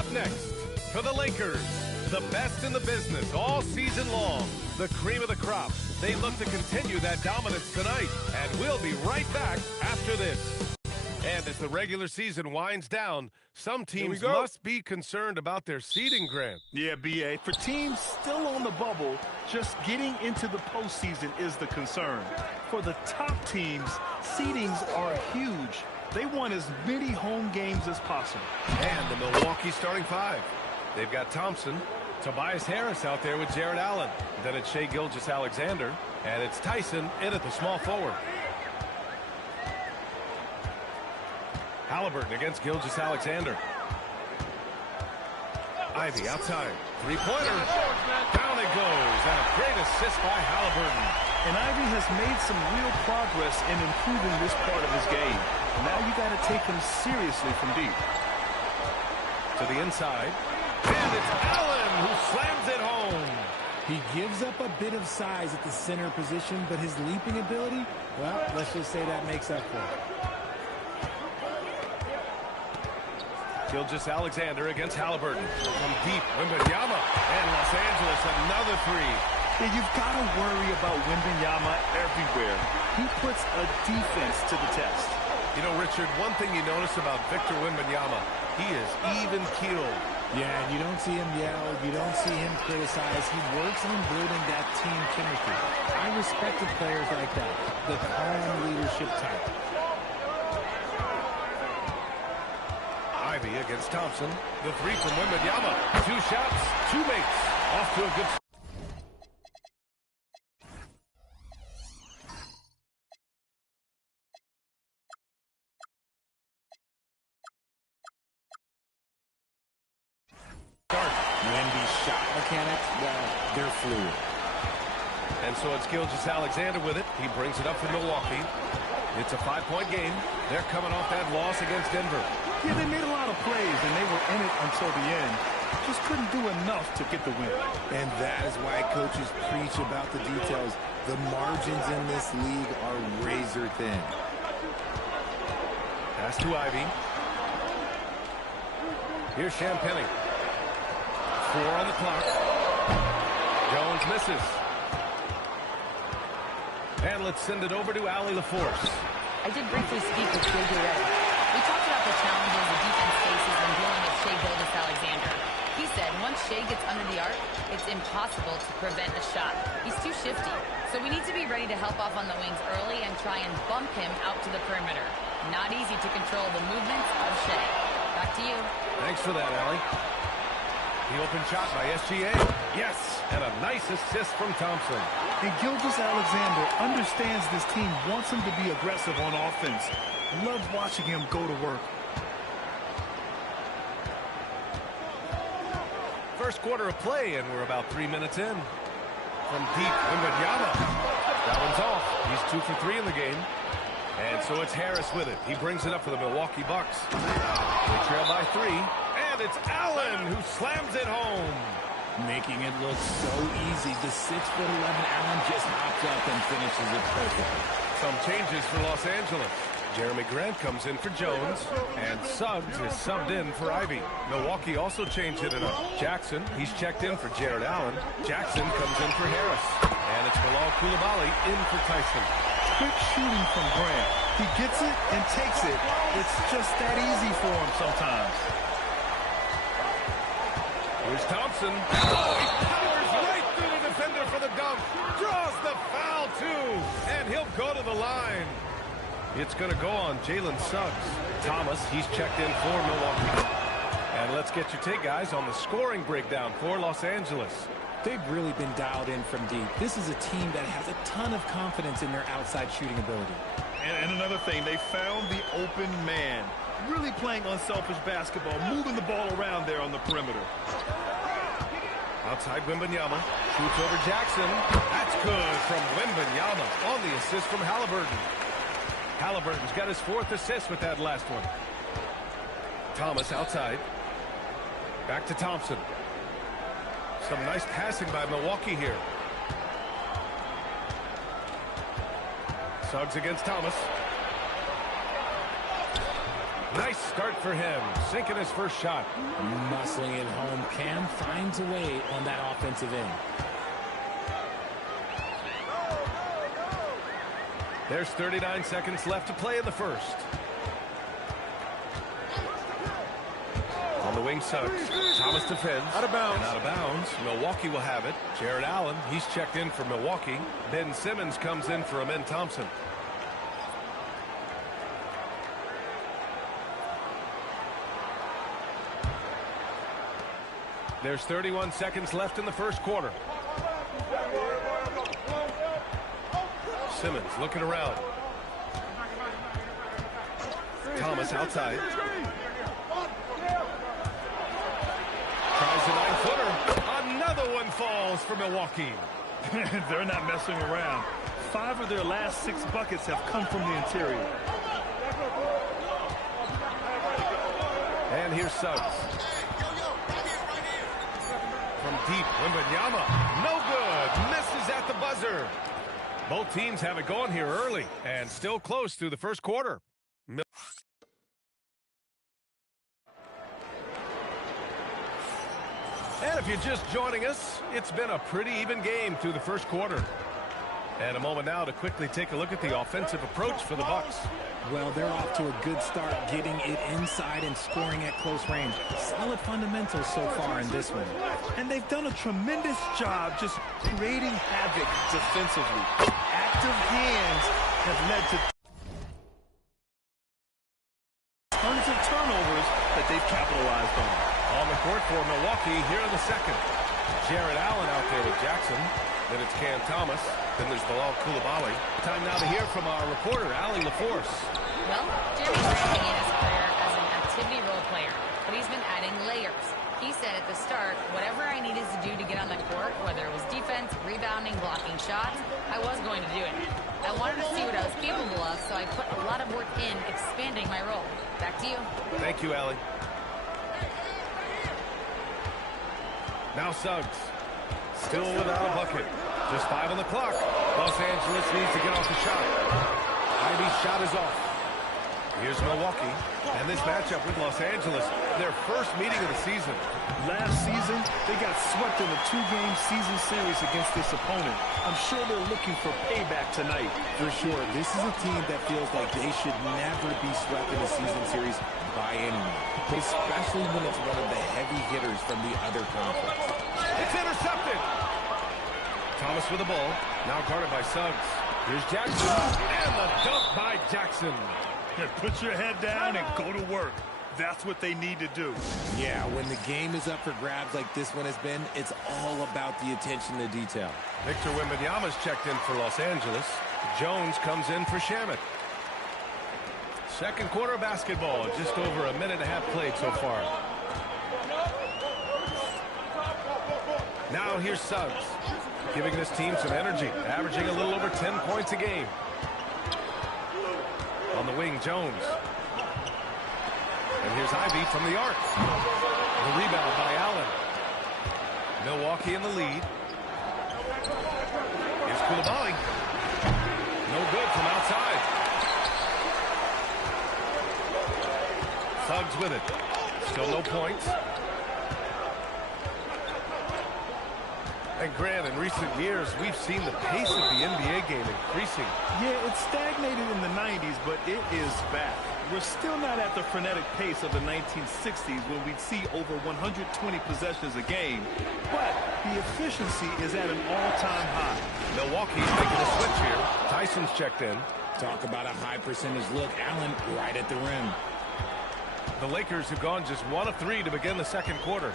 Up next, for the Lakers, the best in the business all season long, the cream of the crop. They look to continue that dominance tonight, and we'll be right back after this. And as the regular season winds down, some teams must be concerned about their seeding, Grant. Yeah, B.A. For teams still on the bubble, just getting into the postseason is the concern. For the top teams, seedings are huge. They want as many home games as possible. And the Milwaukee starting five. They've got Thompson, Tobias Harris out there with Jared Allen. Then it's Shai Gilgeous-Alexander, and it's Tyson in at the small forward. Halliburton against Gilgeous-Alexander. Ivy outside. Three-pointer. Down it goes. And a great assist by Halliburton. And Ivy has made some real progress in improving this part of his game. Now you got to take him seriously from deep. To the inside. And it's Allen who slams it home. He gives up a bit of size at the center position, but his leaping ability, well, let's just say that makes up for it. Gilgeous-Alexander against Halliburton. From deep, Wembanyama. And Los Angeles, another three. Yeah, you've got to worry about Wembanyama everywhere. He puts a defense to the test. You know, Richard, one thing you notice about Victor Wembanyama, he is even-keeled. Yeah, and you don't see him yell. You don't see him criticize. He works on building that team chemistry. I respected players like that, the calm leadership type. Ivy against Thompson. The three from Wembanyama. Two shots, two makes. Off to a good start. Wemby's shot mechanics, well, they're fluid. And so it's Gilgeous-Alexander with it. He brings it up for Milwaukee. It's a 5-point game. They're coming off that loss against Denver. Yeah, they made a lot of plays, and they were in it until the end. Just couldn't do enough to get the win. And that is why coaches preach about the details. The margins in this league are razor thin. Pass to Ivy. Here's Champagnie. 4 on the clock. Jones misses. And let's send it over to Allie LaForce. I did briefly speak with J.J. Redick. We talked about the challenges the defense faces when dealing with Shai Gilgeous-Alexander. He said once Shai gets under the arc, it's impossible to prevent a shot. He's too shifty. So we need to be ready to help off on the wings early and try and bump him out to the perimeter. Not easy to control the movements of Shai. Back to you. Thanks for that, Allie. The open shot by SGA. Yes, and a nice assist from Thompson. And Gilgeous-Alexander understands this team wants him to be aggressive on offense. Love watching him go to work. First quarter of play, and we're about 3 minutes in. From deep, Wembanyama. That one's off. He's 2 for 3 in the game. And so it's Harris with it. He brings it up for the Milwaukee Bucks. They trail by 3. And it's Allen who slams it home. Making it look so easy. The 6'11" Allen just hops up and finishes it perfectly. Some changes for Los Angeles. Jeremy Grant comes in for Jones, and Suggs is subbed in for Ivy. Milwaukee also changed it up. Jackson, he's checked in for Jared Allen. Jackson comes in for Harris. And it's Bilal Coulibaly in for Tyson. Quick shooting from Grant. He gets it and takes it. It's just that easy for him sometimes. Here's Thompson. Oh, he powers right through the defender for the dunk. Draws the foul, too. And he'll go to the line. It's going to go on Jalen Suggs. Thomas, he's checked in for Milwaukee. And let's get your take, guys, on the scoring breakdown for Los Angeles. They've really been dialed in from deep. This is a team that has a ton of confidence in their outside shooting ability. And another thing, they found the open man. Really playing unselfish basketball, moving the ball around there on the perimeter. Outside Wembanyama. Shoots over Jackson. That's good from Wembanyama on the assist from Halliburton. Halliburton's got his 4th assist with that last one. Thomas outside. Back to Thompson. Some nice passing by Milwaukee here. Suggs against Thomas. Nice start for him, sinking his first shot. Muscling it home. Cam finds a way on that offensive end. There's 39 seconds left to play in the first. On the wing, Suggs. Thomas defends. Out of bounds. And out of bounds. Milwaukee will have it. Jared Allen, he's checked in for Milwaukee. Ben Simmons comes in for Amen Thompson. There's 31 seconds left in the first quarter. Simmons looking around. Thomas outside. Tries a 9-footer. Another one falls for Milwaukee. They're not messing around. 5 of their last 6 buckets have come from the interior. And here's Suggs. From deep, Wembanyama. No good. Misses at the buzzer. Both teams have it going here early and still close through the first quarter. And if you're just joining us, it's been a pretty even game through the first quarter. And a moment now to quickly take a look at the offensive approach for the Bucks. Well, they're off to a good start getting it inside and scoring at close range. Solid fundamentals so far in this one. And they've done a tremendous job just creating havoc defensively. Active hands have led to tons of turnovers that they've capitalized on. On the court for Milwaukee here in the second. Jared Allen out there with Jackson. Then it's Cam Thomas. Then there's Bilal Coulibaly. Time now to hear from our reporter, Allie LaForce. Well, Jimmy's bringing in his career as an activity role player, but he's been adding layers. He said at the start, whatever I needed to do to get on the court, whether it was defense, rebounding, blocking shots, I was going to do it. I wanted to see what I was capable of, so I put a lot of work in expanding my role. Back to you. Thank you, Allie. Now Suggs. Still without a bucket. Just 5 on the clock. Los Angeles needs to get off the shot. Ivy's shot is off. Here's Milwaukee. And this matchup with Los Angeles, their first meeting of the season. Last season, they got swept in a 2-game season series against this opponent. I'm sure they're looking for payback tonight. For sure. This is a team that feels like they should never be swept in a season series by anyone, especially when it's one of the heavy hitters from the other conference. It's intercepted. Thomas with the ball. Now guarded by Suggs. Here's Jackson. And the dunk by Jackson. Put your head down and go to work. That's what they need to do. Yeah, when the game is up for grabs like this one has been, it's all about the attention to detail. Victor Wembanyama's checked in for Los Angeles. Jones comes in for Shamet. Second quarter basketball. Just over a minute and a half played so far. Now here's Suggs, giving this team some energy, averaging a little over 10 points a game. On the wing, Jones. And here's Ivy from the arc. The rebound by Allen. Milwaukee in the lead. Here's Coulibaly. No good from outside. Suggs with it. Still no points. And Grant, in recent years, we've seen the pace of the NBA game increasing. Yeah, it stagnated in the 90s, but it is back. We're still not at the frenetic pace of the 1960s when we'd see over 120 possessions a game, but the efficiency is at an all-time high. Milwaukee's making a switch here. Tyson's checked in. Talk about a high percentage look. Allen right at the rim. The Lakers have gone just 1 of 3 to begin the second quarter.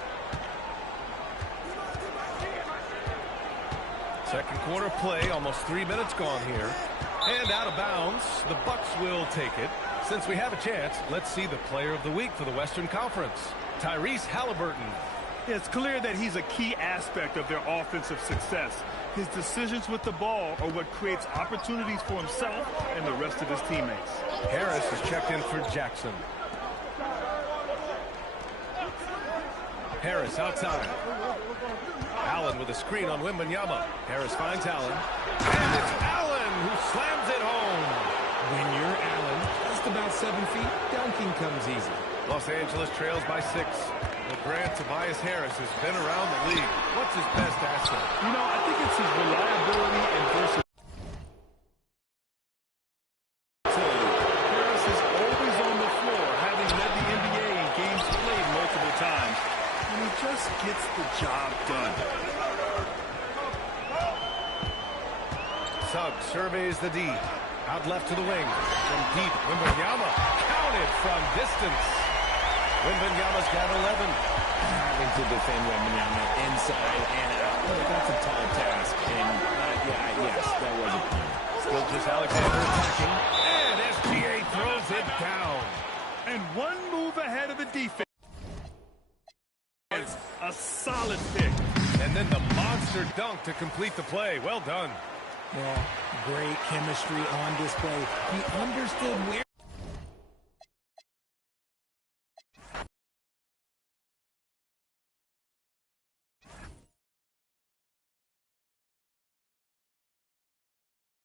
Second quarter play, almost 3 minutes gone here. And out of bounds, the Bucks will take it. Since we have a chance, let's see the player of the week for the Western Conference, Tyrese Halliburton. It's clear that he's a key aspect of their offensive success. His decisions with the ball are what creates opportunities for himself and the rest of his teammates. Harris is checked in for Jackson. Harris outside. Allen with a screen on Wembanyama. Harris finds Allen. And it's Allen who slams it home. When you're Allen, just about 7 feet, dunking comes easy. Los Angeles trails by 6. Well, Grant, Tobias Harris has been around the league. What's his best asset? You know, I think it's his reliability and versatility. Harris is always on the floor, having led the NBA in games played multiple times. And he just gets the job done. Suggs surveys the D. Out left to the wing. From deep, Wembanyama counted from distance. Wembanyama's got 11. Having to defend Wembanyama inside and out. That's a tall task. And, yes, that was a point. Still just Alexander attacking. And SGA throws it down. And one move ahead of the defense. A solid pick. And then the monster dunk to complete the play. Well done. Yeah, great chemistry on display. He understood where